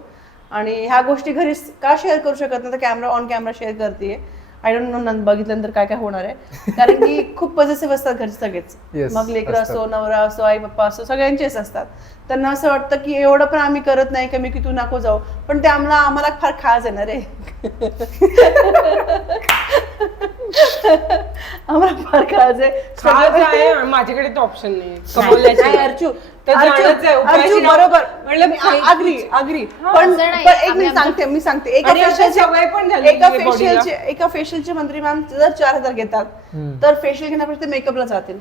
आणि ह्या गोष्टी घरी का शेअर करू शकत नाही, तर कॅमेरा ऑन कॅमेरा शेअर करते. आय डोंट नो बघितल्यानंतर काय काय होणार आहे, कारण की खूप पॉझिटिव्ह असतात घरचे सगळेच. मग लेकर असो, नवरा असो, आई पप्पा असो, सगळ्यांचेच असतात. त्यांना असं वाटतं की एवढं पण आम्ही करत नाही कमी, की तू नको जाऊ, पण ते आम्हाला फार खास येणार आहे. आम्हाला फार खास आहे. माझ्याकडे तर ऑप्शन नाही. अर्चू उपाशी बरोबर, म्हणलं अग्री पण असं नाही, एक मी सांगते एका फेशियलचे मंत्री मॅम जर 4,000 घेतात, तर फेशियल घेण्यापेक्षा मेकअपला जातील.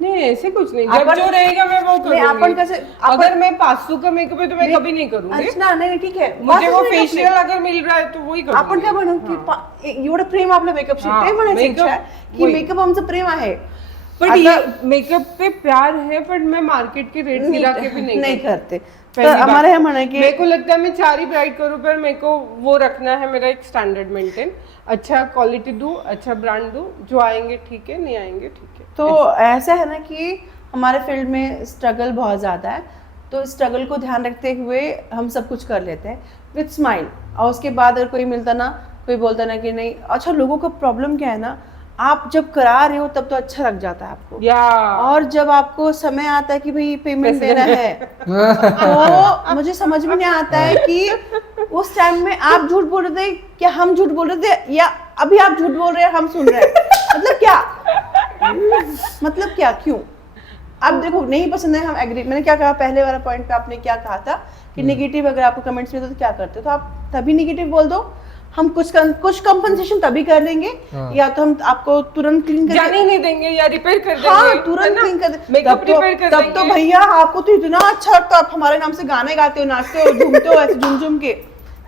नहीं ऐसे कुछ नहीं, जब अपन- जो रहेगा मैं वो नहीं, अपन करूंगी. कैसे अगर मैं 500 का मेकअप है तो मैं नहीं, कभी नहीं करूंगी. अच्छा नहीं ठीक है, मुझे वो makeup फेशियल नाही. अगर मिल रहा है तो वही करूंगी. आपण काय म्हणू की एवढं प्रेम आपल्या मेकअपशी, हाँ, ते म्हणायचं makeup इच्छा आहे की वही. मेकअप आमचं प्रेम आहे. बट आता- ये मेकअप पे प्यार है, बट मैं मार्केट के रेट गिरा के भी नहीं करते. तर पहली बात. आम्हाला हे म्हणाय की मेरे को लगता है मैं 4 ही ब्राइड करूं, पर मेरे को वो रखना है, मेरा एक स्टैंडर्ड मेंटेन. अच्छा क्वालिटी दूं, अच्छा ब्रांड दूं, जो आएंगे ठीक है, नहीं आएंगे ठीक है. तो ऐसा है ना कि हमारे फील्ड में स्ट्रगल बहुत ज़्यादा है, तो स्ट्रगल को ध्यान रखते हुए हम सब कुछ कर लेते हैं विथ स्माइल. और उसके बाद अगर कोई मिलता ना, कोई बोलता ना कि नहीं, अच्छा लोगों का प्रॉब्लम क्या है ना, आप जब करा रहे हो तब तो अच्छा लग जाता है आपको, या और जब आपको समय आता है कि भाई पेमेंट देना है, तो मुझे समझ में नहीं आता है कि उस टाइम में आप झूठ बोल रहे थे, क्या हम झूठ बोल रहे थे, या अभी आप झूठ बोल रहे हैं हम सुन रहे हैं. मतलब क्या क्यों? अब देखो नहीं पसंद है, हम एग्री. मैंने क्या कहा पहले वाला पॉइंट पे, आपने क्या कहा था कि नेगेटिव अगर आपको कमेंट्स मिलते तो क्या करते हो, तो आप तभी नेगेटिव बोल दो, हम कुछ कंपनसेशन तभी कर लेंगे, या तो हम आपको तुरंत क्लीन कर जाने ही नहीं देंगे या रिपेयर कर देंगे. हाँ तुरंत क्लीन कर देंगे. मेकअप रिपेयर कर तब देंगे. तो भैया आपको तो इतना अच्छा लगता है, आप हमारे नाम से गाने गाते हो, नाचते हो, झूमते हो ऐसे झूम के,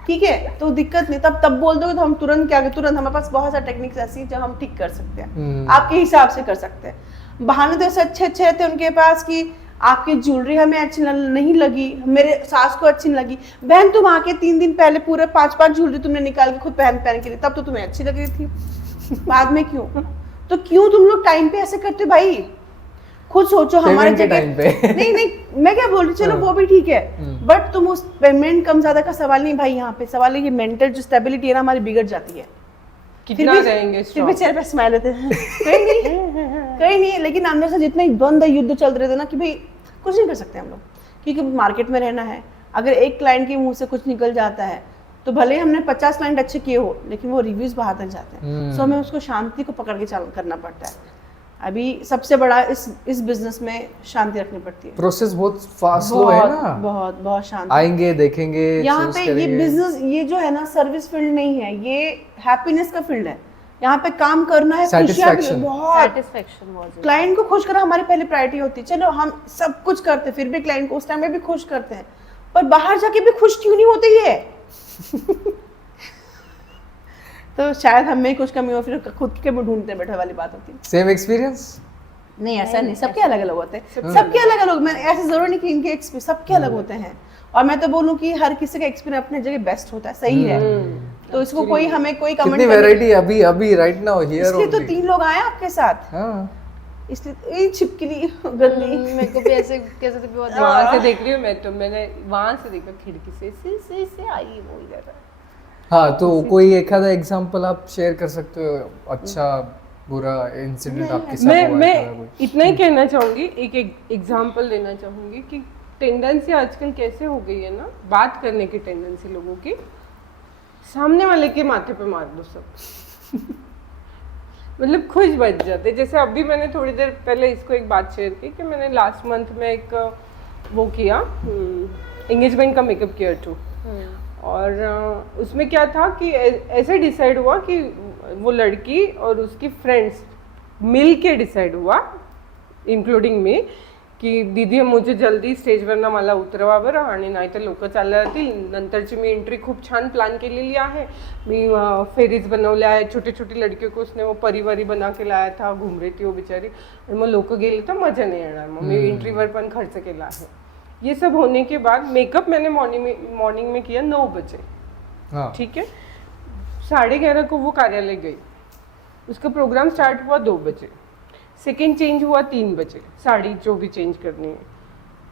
ठीक है, तो दिक्कत नहीं. तब बोल दोगे तो हम तुरंत क्या, तुरंत हमारे पास बहुत सारे टेक्निक्स ऐसी हैं जो हम ठीक कर सकते हैं, आपके हिसाब से कर सकते हैं. बहाने तो ऐसे अच्छे रहते हैं उनके पास कि आपकी ज्वेलरी हमें अच्छी नहीं लगी, मेरे सास को अच्छी नहीं लगी. बहन तुम आके 3 दिन पहले पूरे 5 ज्वेलरी तुमने निकाल के खुद पहन के लिए, तब तो तुम्हें अच्छी लग रही थी, बाद में क्यों? तो क्यों तुम लोग टाइम पे ऐसे करते भाई? खुद सोचो. हमारे पेमेंट के जगह टाइम पे. नहीं मैं क्या बोल रही, चलो वो भी ठीक है, बट तुम उस पेमेंट कम ज्यादा का सवाल नहीं भाई. यहाँ पे सवाल है कि मेंटल जो स्टेबिलिटी है ना हमारी बिगड़ जाती है. कितना रहेंगे फिर भी चेहरे पे स्माइल होते हैं, कहीं नहीं, लेकिन अंदर से जितना द्वंद्व युद्ध चल रहे थे ना कि भाई कुछ नहीं कर सकते हम लोग, क्योंकि मार्केट में रहना है. अगर एक क्लाइंट के मुंह से कुछ निकल जाता है तो भले ही हमने 50 क्लाइंट अच्छे किए हो, लेकिन वो रिव्यूज बाहर तक जाते हैं। सो हमें उसको शांति को पकड़ के करना पड़ता है। अभी सबसे बड़ा इस बिजनेस में शांति रखनी पड़ती है। प्रोसेस बहुत फास्ट स्लो है ना, बहुत बहुत शांति। आएंगे देखेंगे, यहाँ choose पे ये करेंगे। बिजनेस, ये जो है ना, सर्विस फील्ड नहीं है, ये हैप्पीनेस का फील्ड है। यहाँ पे काम करना है, खुशियाँ Satisfaction. बहुत, सेटिस्फेक्शन बहुत क्लाइंट को खुश करना हमारी पहली प्रायोरिटी होती है। चलो हम सब कुछ करते फिर भी क्लाइंट को उस टाइम में भी खुश करते हैं, पर बाहर जाके भी खुश क्यों नहीं होते ये तो शायद हमें कुछ कमी हो, फिर खुद की कमी ढूंढते बैठे वाली बात होती है। Same experience? नहीं, ऐसा नहीं, सबके अलग अलग होते हैं, सबके अलग अलग। मैं ऐसे जरूर नहीं कि इनके एक्सपीरियंस सबके अलग होते हैं, और मैं तो बोलूँ कि हर किसी का एक्सपीरियंस अपने जगह बेस्ट होता है, सही है। तो इसको कोई हमें कोई कमेंट कितनी वैरायटी अभी अभी राइट नाउ हियर इसलिए तो 3 लोग आए आपके साथ, हाँ इसलिए ये छिपकली गंदी। मेरे को भी ऐसे कैसे तो बहुत वहां से देख रही हूँ मैं, तो मैंने वहां से देखा खिड़की से आई वो इधर। हाँ, तो कोई एक आधा एग्जांपल आप शेयर कर सकते हो, अच्छा बुरा इंसिडेंट आपके साथ हुआ है? मैं इतना ही कहना चाहूंगी, एक एग्जांपल देना चाहूंगी कि टेंडेंसी आजकल कैसे हो गई है ना, बात करने की टेंडेंसी लोगों की, सामने वाले के माथे पे मार दो सब मतलब खुश बच जाते। जैसे अभी मैंने थोड़ी देर पहले इसको एक बात शेयर की कि मैंने लास्ट मंथ में एक वो किया, एंगेजमेंट का मेकअप किया टू, और उसमें क्या था कि ऐसे डिसाइड हुआ कि वो लड़की और उसकी फ्रेंड्स मिल के डिसाइड हुआ, इंक्लुडिंग मी, की दीदी मुझे जल्दी स्टेजवर मला उतरवा बरं, आणि नाहीतर लोक चालले जातील, नंतरची मी एंट्री खूप छान प्लान केलेली आहे, मी फेरीज बनवल्या आहेत, छोटी छोटी लड़कियों को उसने वो परिवारी बना के लाया था, घूम रही थी वो बेचारी, आणि मग लोक गेले तर मजा नाही येणार, मग मी एंट्रीवर पण खर्च केला आहे। ये सब होने के बाद मेकअप मैंने मॉर्निंग में किया 9 बजे, ठीक है, 11:30 को वो कार्यालय गई, उसका प्रोग्राम स्टार्ट हुआ 2 बजे, सेकेंड चेंज हुआ 3 बजे, साड़ी जो भी चेंज करनी है,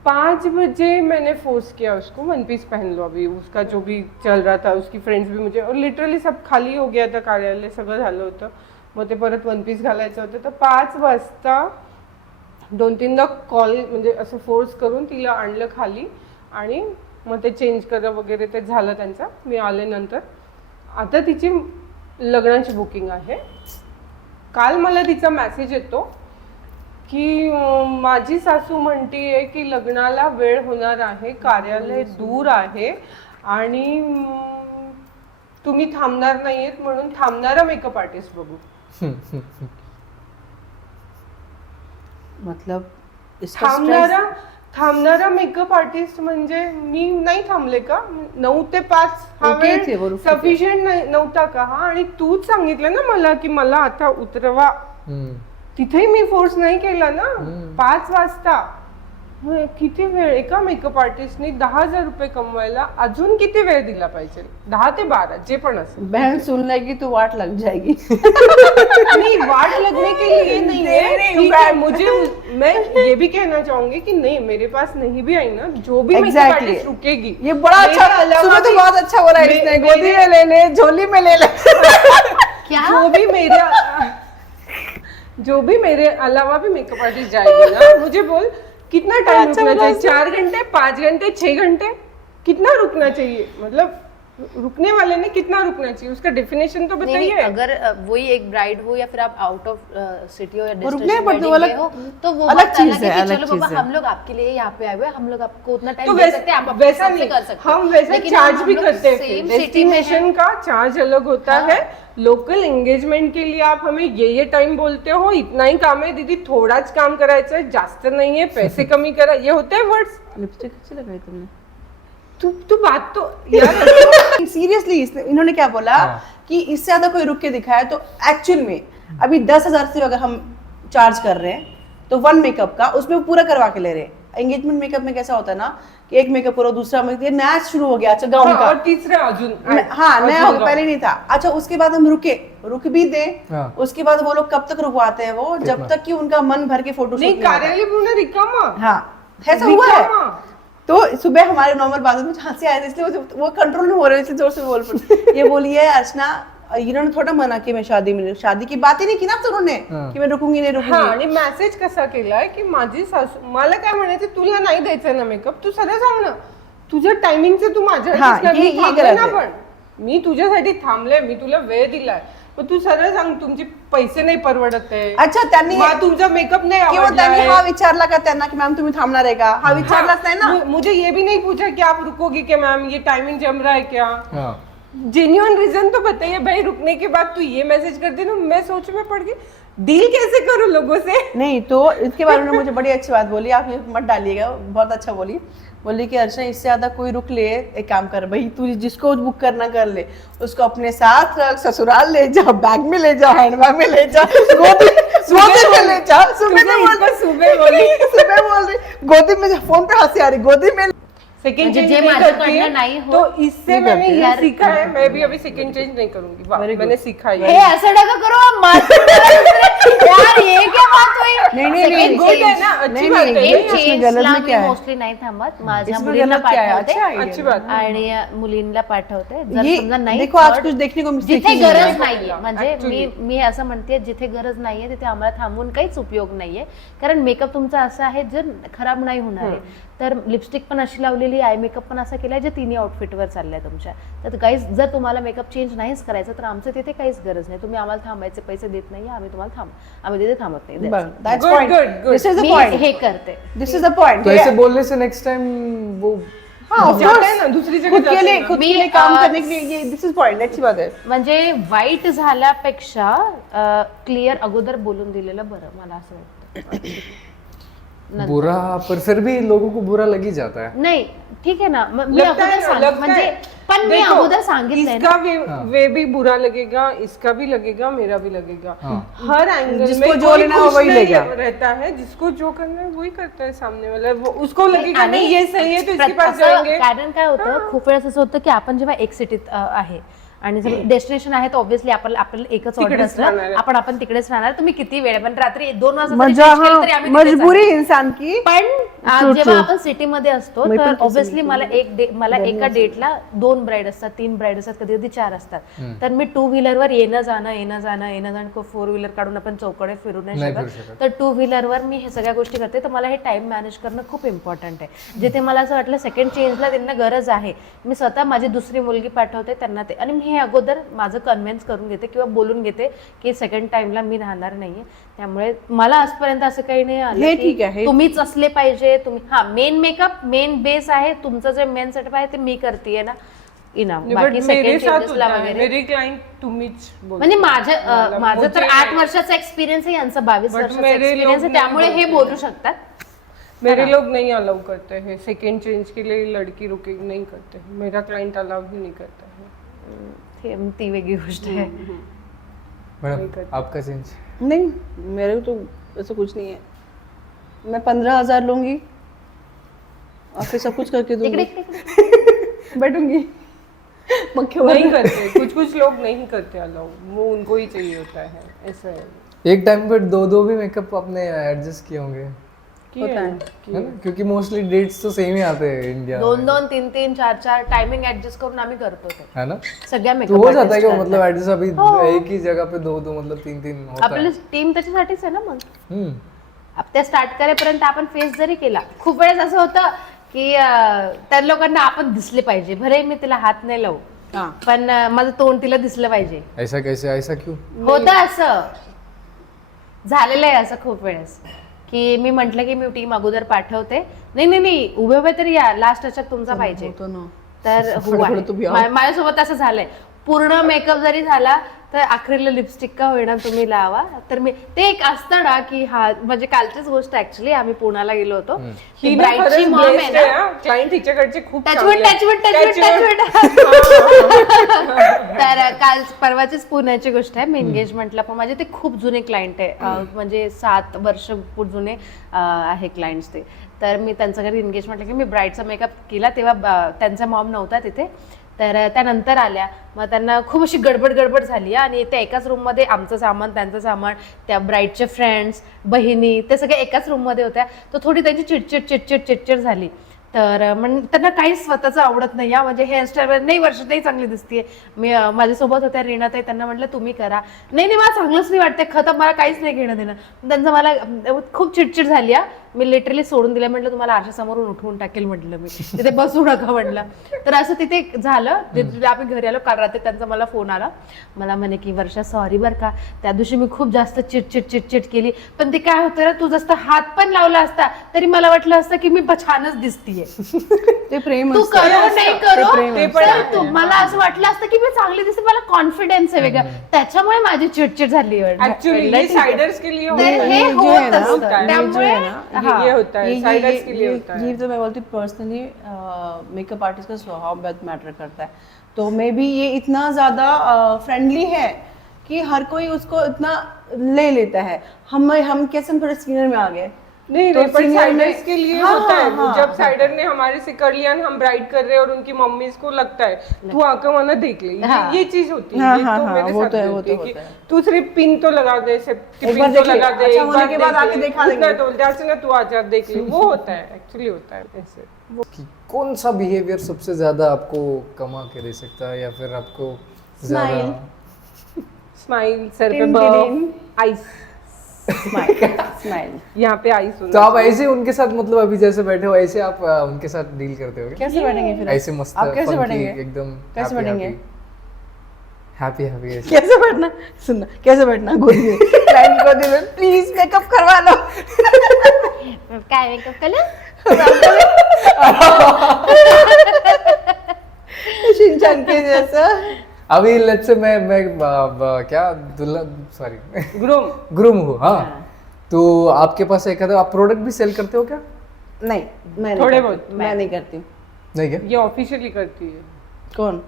5 बजे मैंने फोर्स किया उसको 1 पीस पहन लो, अभी उसका जो भी चल रहा था, उसकी फ्रेंड्स भी मुझे, और लिटरली सब खाली हो गया था कार्यालय, सगळं झालं होतं, मग ते परत 1 पीस घालायचं होतं, तर 5 वाजता 2-3दा कॉल म्हणजे असं फोर्स करून तिला आणलं खाली, आणि मग ते चेंज करा वगैरे ते झालं त्यांचं, मी आले नंतर, आता तिची लग्नाची बुकिंग आहे। काल मला तिचा मेसेज येतो की माझी सासू म्हणतीये की लग्नाला वेळ होणार आहे, कार्यालय दूर आहे, आणि तुम्ही थांबणार नाहीयेत, म्हणून थांबणारा मेकअप आर्टिस्ट बघू। मतलब थांबणारा मेकअप आर्टिस्ट म्हणजे मी नाही थांबले का? 9 ते 5 हा वेळ सफिशियंट नव्हता का? हा, आणि तूच सांगितलं ना मला की मला आता उतरवा, तिथेही मी फोर्स नाही केला ना। 5 वाजता किती वेळ एका मेकअप आर्टिस्टने 10,000 रुपये कमवायला अजून किती वेळ दिला पाहिजे? 10 ते 12 जे पण असेल। बहन सुन लेगी तो वाट लग जाएगी। नहीं, वाट लगने के लिए नहीं है, ठीक है, मुझे मैं ये भी कहना चाहूंगी कि नहीं, मेरे पास नहीं भी आई ना, जो भी मेकअप आर्टिस्ट रुकेगी, ये बड़ा अच्छा, सुबह तो बहुत अच्छा हो रहा है, इसने गोदी में ले ले, झोली में ले ले क्या जो भी मेरे अलावा भी मेकअप आर्टिस्ट जाएगी ना, मुझे बोल कितना टाइम रुकना चाहिए? 4 घंटे, 5 घंटे, 6 घंटे, कितना रुकना चाहिए? मतलब रुकने वाले ने कितना रुकना चाहिए, उसका डेफिनेशन तो बताइए। अगर वही एक ब्राइड हो या फिर आप आउट ऑफ सिटी हो या रुकने डेस्टिनेशन पड़ते वेडिंग हो, तो वो अलग बात चीज अलग है, है कि अलग चलो बाबा चीज है। हम लोग आपके लिए यहाँ पे आए हुए हैं, हम लोग आपको उतना टाइम तो दे सकते हैं, आप अपने वैसा हिसाब से नहीं, कर सकते हैं। हम वैसा लेकिन चार्ज हम भी लोग करते same हैं, city में डेस्टिनेशन हैं। का चार्ज अलग होता है। लोकल एंगेजमेंट के लिए आप हमें ये टाइम बोलते हो, इतना ही काम है दीदी, थोड़ाच काम करायचं है, जास्त नहीं है, पैसे कमी करा, ये होते हैं वर्ड्स। लिपस्टिक अच्छी लगाई तुमने, तू बात तो यार सीरियसली इन्होंने क्या बोला कि इससे ज्यादा कोई रुक के दिखाया तो एक्चुअल में अभी 10,000 से अगर हम चार्ज कर रहे हैं तो 1 मेकअप का उसमें वो पूरा करवा के ले रहे हैं। एंगेजमेंट मेकअप में कैसा होता है ना कि एक मेकअप करो, दूसरा मेकअप, ये नया शुरू हो गया, अच्छा गाउन का, और तीसरा अजून हाँ नया हो गया, पहले नहीं था। अच्छा उसके बाद हम रुक भी दे, उसके बाद वो लोग कब तक रुकवाते हैं वो, जब तक कि उनका मन भर के फोटो नहीं, कार्यालय पूर्ण रिकामा। हाँ ऐसा हुआ है। तो सुबह हमारे नॉर्मल बातों में हंसी आए थे, इसलिए वो कंट्रोल नहीं हो रहे, इसलिए जोर से बोल पड़े। ये बोली है अर्चना, इन्होंने थोड़ा मना की मैं शादी की बात ही नहीं की ना उन्होंने कि मैं रुकूंगी नहीं रुकूंगी। आणि मेसेज कसा केलाय की माझी सासू मला काय म्हणायचं, तुला नाही द्यायचं ना मेकअप, तू सरळ सांग ना तुझ्या टायमिंगचं, तू माझ्या ये गलत है। मी तुझ्यासाठी थांबले, मी तुला वेळ दिलाय, पण तू सरळ सांग तुमचे पैसे नाही परवडत आहे. अच्छा, त्यांनी मला तुमचा मेकअप नाही किंवा आवडला त्यांनी आहे. हा विचारला का त्यांना की मॅम तुम्ही थांबणार आहे का? हा विचारलाच नाही ना. मुझे ये भी नहीं पूछा कि आप रुकोगे क्या मैम, ये टाइमिंग जम रहा है क्या. हाँ जेन्युइन रीजन तो बताइए भाई. रुकने के बाद तू ये मैसेज कर दे ना, मैं सोच में पड़ गई डील कैसे करूं लोगों से. नहीं तो इसके बारे में मुझे बड़ी अच्छी बात बोली, आप ये मत डालिएगा, बहुत अच्छा बोली कि अर्चना इससे ज्यादा कोई रुक ले, एक काम कर भाई, तू जिसको बुक करना कर ले, उसको अपने साथ रख, ससुराल ले जा, बैग में ले जा, हैंडबैग में ले जा, गोदी में ले जा. सुबह बोल रही गोदी में, फोन पे हंसी आ रही, गोदी में. सेकंड म्हणजे चेंज जे नहीं माझ्याकडनं करती है, नाही होत, तो इससे नहीं मैंने करती ये यार. सीखा है. मैं भी अभी सेकंड चेंज नहीं करूंगी. वाह, मैंने सीखा हे ये. असं नका करो यार, ये क्या बात हुई. नहीं, good है ना, अच्छी बात है. इसमें गलत में क्या है? मोस्टली नाही थांबत, माझ्या इसमें मुलींना गलत क्या है? पाठवते अच्छा idea अच्छी है. बात. आणि मुलींना पाठवते. जर ये समजा नाही देखो आज third- कुछ देखने को जिथे मिस्टेक गरज नाहीये, म्हणजे Actually. मी असं म्हणते जिथे गरज नाहीये तिथे आम्हाला थांबून काहीच उपयोग नाहीये. कारण मेकअप तुमचा असा आहे जे खराब नाही होणार आहे. तर लिपस्टिक पण अशी लावलेली, आय मेकअप पण असा केलाय जे तिन्ही आउटफिटवर चाललाय तुमच्या. तर गाईज जर तुम्हाला मेकअप चेंज नाहीच करायचं तर आमचं तिथे काहीच गरज नाही. तुम्ही आम्हाला थांबायचे पैसे देत नाही, आम्ही तुम्हाला आम्ही तिथे थांबत नाही. That's That's Good, point. good, good. This is the me point. हे करते. This is the point. तो ऐसे बोलने से नेक्स्ट टाइम वो हाँ, of जाते course. हैं ना दूसरी जगह खुद के जाते लिए हैं ना. खुद के लिए काम मी, करने के लिए ये दिस इज पॉइंट. अच्छी बात है. म्हणजे वाईट झाल्यापेक्षा क्लिअर अगोदर बोलून दिलेलं बरं, मला असं वाटतं. बुरा, पर फिर भी लोगों को बुरा लग ही जाता है. नाही ठीक आहे ना, मी लगता है अगोदर ना, लगता म्हणजे है. पण मी देखो, अगोदर सांगितलंय इसका ना. वे भी बुरा लगेगा, इसका भी लगेगा, मेरा भी लगेगा. हाँ. हर एंगल जिसको में जो कोई लेना है खुश वही नहीं लेगा. रहता है. जिसको जो करना है वही करता है सामने वाला. उसको लगेगा आणि नहीं ये सही है तो इसके पास असं जाएंगे. कारण काय होतं, खूप वेळेस असं होतं की आपण जेव्हा एक सिटीत आहे आणि जर डेस्टिनेशन आहे तर ऑब्व्हियसली आपल्याला एकच ऑर्डर तिकडेच राहणार असतं, आहे. आपण तिकडेच राहणार. तुम्ही किती वेळ पण रात्री 2 वाजता मजा जरी change केलं हाँ तरी आम्ही तिथेच मजबूरी आहे. इंसान की. पण True, जेव्हा true. आपण सिटीमध्ये असतो मी पण तर तसं ऑब्व्हियसली मला एका डेटला 2 ब्राईड असतात, 3 ब्राईड असतात, कधी कधी 4 असतात. तर मी 2 व्हीलरवर येणं जाणं 4 व्हीलर काढून आपण चौकडे फिरू नाही नाही फिरू शकत. शकत. तर 2 व्हीलरवर मी हे सगळ्या गोष्टी करते. तर मला हे टाइम मॅनेज करणं खूप इम्पॉर्टंट आहे. जिथे मला असं वाटलं सेकंड चेंजला त्यांना गरज आहे, मी स्वतः माझी दुसरी मुलगी पाठवते त्यांना ते, आणि मी हे अगोदर माझं कन्व्हिन्स करून घेते किंवा बोलून घेते की सेकंड टाइमला मी राहणार नाहीये. त्यामुळे मला आजपर्यंत असं काही नाही आलं हे की ठीक आहे. तुम्हीच असले पाहिजे. तुम्ही मेन मेकअप मेन बेस आहे तुमचं, जे मेन सेटअप आहे ते मी करतेय ना, इनाफ. But बाकी मेरे सेकंड साथ चेंजेसला होता है. वगैरे मेरे क्लाइंट तुम्हीच बोलते. म्हणजे माझं तर मुझे 8 वर्षाचा एक्सपिरियन्स आहे, यांचा 22 But वर्षाचा मेरे एक्सपिरियन्स आहे, लोग त्यामुळे नहीं हे बोलते. बोलू शकतात. मेरे लोग नहीं अलाउ करते हैं सेकंड चेंज के लिए. लड़की रुके नहीं करते हैं. मेरा क्लाइंट अलाउ ही नहीं करता है. ती वेगळी गोष्ट आहे. मैडम आपका चेंज. नहीं मेरे को तो ऐसा कुछ नहीं है. मैं 15,000 लूंगी और फिर सब कुछ करके इकडे दूंगी, इकडे. बैठूंगी मक्खियों नहीं में. करते. कुछ लोग नहीं करते अलाउ. वो उनको ही चाहिए होता है. ऐसा है. एक टाइम पे 2 भी मेकअप अपने एडजस्ट किए होंगे, होता है. है ना? क्योंकि मोस्टली डेट्स तो सेम ही आते हैं इंडिया में, 2-2, 3-3, 4-4 टायमिंग ऍडजस्ट करून आम्ही करतो ते है ना? सगळ्या तो मेकअप हो जाता है कि मतलब एडजस्ट अभी हो. एक ही जगह पे 2 मतलब 3 होता आपली है. टीम त्याच्यासाठीच आहे ना. मग हम्म. त्या स्टार्ट करेपर्यंत आपण फेस जरी केला, खूप वेळेस असं होतं की त्या लोकांना आपण दिसले पाहिजे. भले मी तिला हात नाही लावू, हाँ. पण माझं तोंड तिला दिसलं पाहिजे. ऐसा कैसे, ऐसा क्यों? होतं असं, झालेलं आहे असं खूप वेळेस की मी म्हंटल की मी टीम अगोदर पाठवते. नाही उभे उभे तरी या, लास्ट टचअप तुमचा पाहिजे. होतो ना. तर हो फडफड आहे. तो भी आओ. माझ्यासोबत असं झालंय. पूर्ण मेकअप जरी झाला तर अखेरला लिपस्टिक का होईना तुम्ही लावा. तर मी ते एक असतं ना की हा, म्हणजे कालचीच गोष्ट ऍक्च्युअली, आम्ही पुण्याला गेलो होतो. ही ना ब्राईडची खरंच मॉम आहे blessed ना, आहे हा. क्लाइंट हिच्याकडचे खूप टचवूड चांगले आहेत. तर काल परवाचीच पुण्याची गोष्ट आहे. मी एंगेजमेंटला पण माझे ते खूप जुने क्लायंट आहे, म्हणजे 7 वर्ष जुने आहे क्लायंट्स ते. तर मी त्यांच्या घरी एंगेजमेंटला की मी ब्राईडचा मेकअप केला तेव्हा त्यांचा मॉम नव्हता तिथे. तर त्यानंतर आल्या, मग त्यांना खूप अशी गडबड झाली आणि त्या एकाच रूममध्ये आमचं सामान, त्यांचं सामान, त्या ब्राईडचे फ्रेंड्स, बहिणी, ते सगळे एकाच रूममध्ये होत्या. तर थोडी त्यांची चिडचिड झाली. तर त्यांना काहीच स्वतःचं आवडत नाही या म्हणजे हेअरस्टाईल नाही वर्षातही चांगली दिसतीये. मी माझ्यासोबत होत्या रीणाताई, त्यांना म्हटलं तुम्ही करा. नाही मला चांगलंच नाही वाटते, खतं मला काहीच नाही घेणं देणं. त्यांचं मला खूप चिडचिड झाली. मी लिटरली सोडून दिलं. म्हटलं तुम्हाला आरशासमोरून उठवून टाकेल म्हटलं, मी तिथे बसू नका म्हटलं. तर असं तिथे झालं. आम्ही घरी आलो काल रात्री, त्यांचा मला फोन आला. मला म्हणे की वर्षा सॉरी बरं का, त्या दिवशी मी खूप जास्त चिडचिड केली, पण ते काय होतं ना, तू जसं हात पण लावला असता तरी मला वाटलं असतं की मी छानच दिसतीये. ते प्रेम तू असतं. करो नाही करो, ते पण तर मला असं वाटलं असतं की मी चांगली दिसते, मला कॉन्फिडन्स आहे वेगळा, त्याच्यामुळे माझी चिडचिड झाली. एक्चुअली ये साइडर्स के लिए होता तर है, हे ये जो है होत ना, असतं. ये जो त्यामुळे है ना, ये होता है, साइडर्स के लिए होता है. ये तो मैं बोलती हूँ पर्सनली मेकअप आर्टिस्ट का स्वभाव बहुत मैटर करता है. तो मे बी ये इतना ज़्यादा फ्रेंडली है कि हर कोई उसको इतना ले लेता है. हम कैसे हम थोड़े सीनियर में आ गए. नहीं तो नहीं, पर senior में- साइडर्स के लिए हाँ, होता है. हाँ, जब हाँ. साइडर ने हमारे से कर लिया, हम ब्राइड कर रहे हैं और उनकी मम्मी को लगता है तू आकर वरना देख ले, हाँ. ये चीज होती है. हाँ, ये हाँ, तो हाँ, मेरे वो साथ तो है, भी वो होती तो है कि होता है. तू सिर्फ पिन तो लगा दे, सिर्फ एक पिन बार तो देख ले, लगा दे, अच्छा एक होने बार के बाद देख आके ले, दिखा उतना देंगे. तो जैसे ना तू आजा देख ले, वो होता है, एक्चुअली होता है ऐसे. कि कौन सा बिहेवियर सबसे ज्यादा आपको कमा के दे सकता है, या फिर आपको ज्यादा स्माइल, सर पे टिन बर्फ, टिन. Ice, smile. यहाँ पे आइस होना तो आप चाहिए. ऐसे उनके साथ, मतलब अभी जैसे बैठे हो ऐसे आप उनके साथ डील करते हो क्या? कैसे बैठेंगे फिर? ऐसे मस्त आप कैसे funky, बैठेंगे? एकदम कैसे बैठेंगे? हैप्पी हैप्पी ऐसे. कैसे बैठना, सुनना कैसे बैठना, गोदी में क्लाइंट गोदी में प्लीज मेकअप करवा लो. काय मेकअप केलं? शिनचैन के जैसा. अभी लेट्स से मैं क्या दुल्हन, सॉरी ग्रूम हूँ. हाँ, तो आपके पास एक आधा, आप प्रोडक्ट भी सेल करते हो क्या? नहीं, मैं नहीं थोड़े करती. बहुत. मैं नहीं करती हूँ. नहीं क्या? ये ऑफिशियली करती है कौन?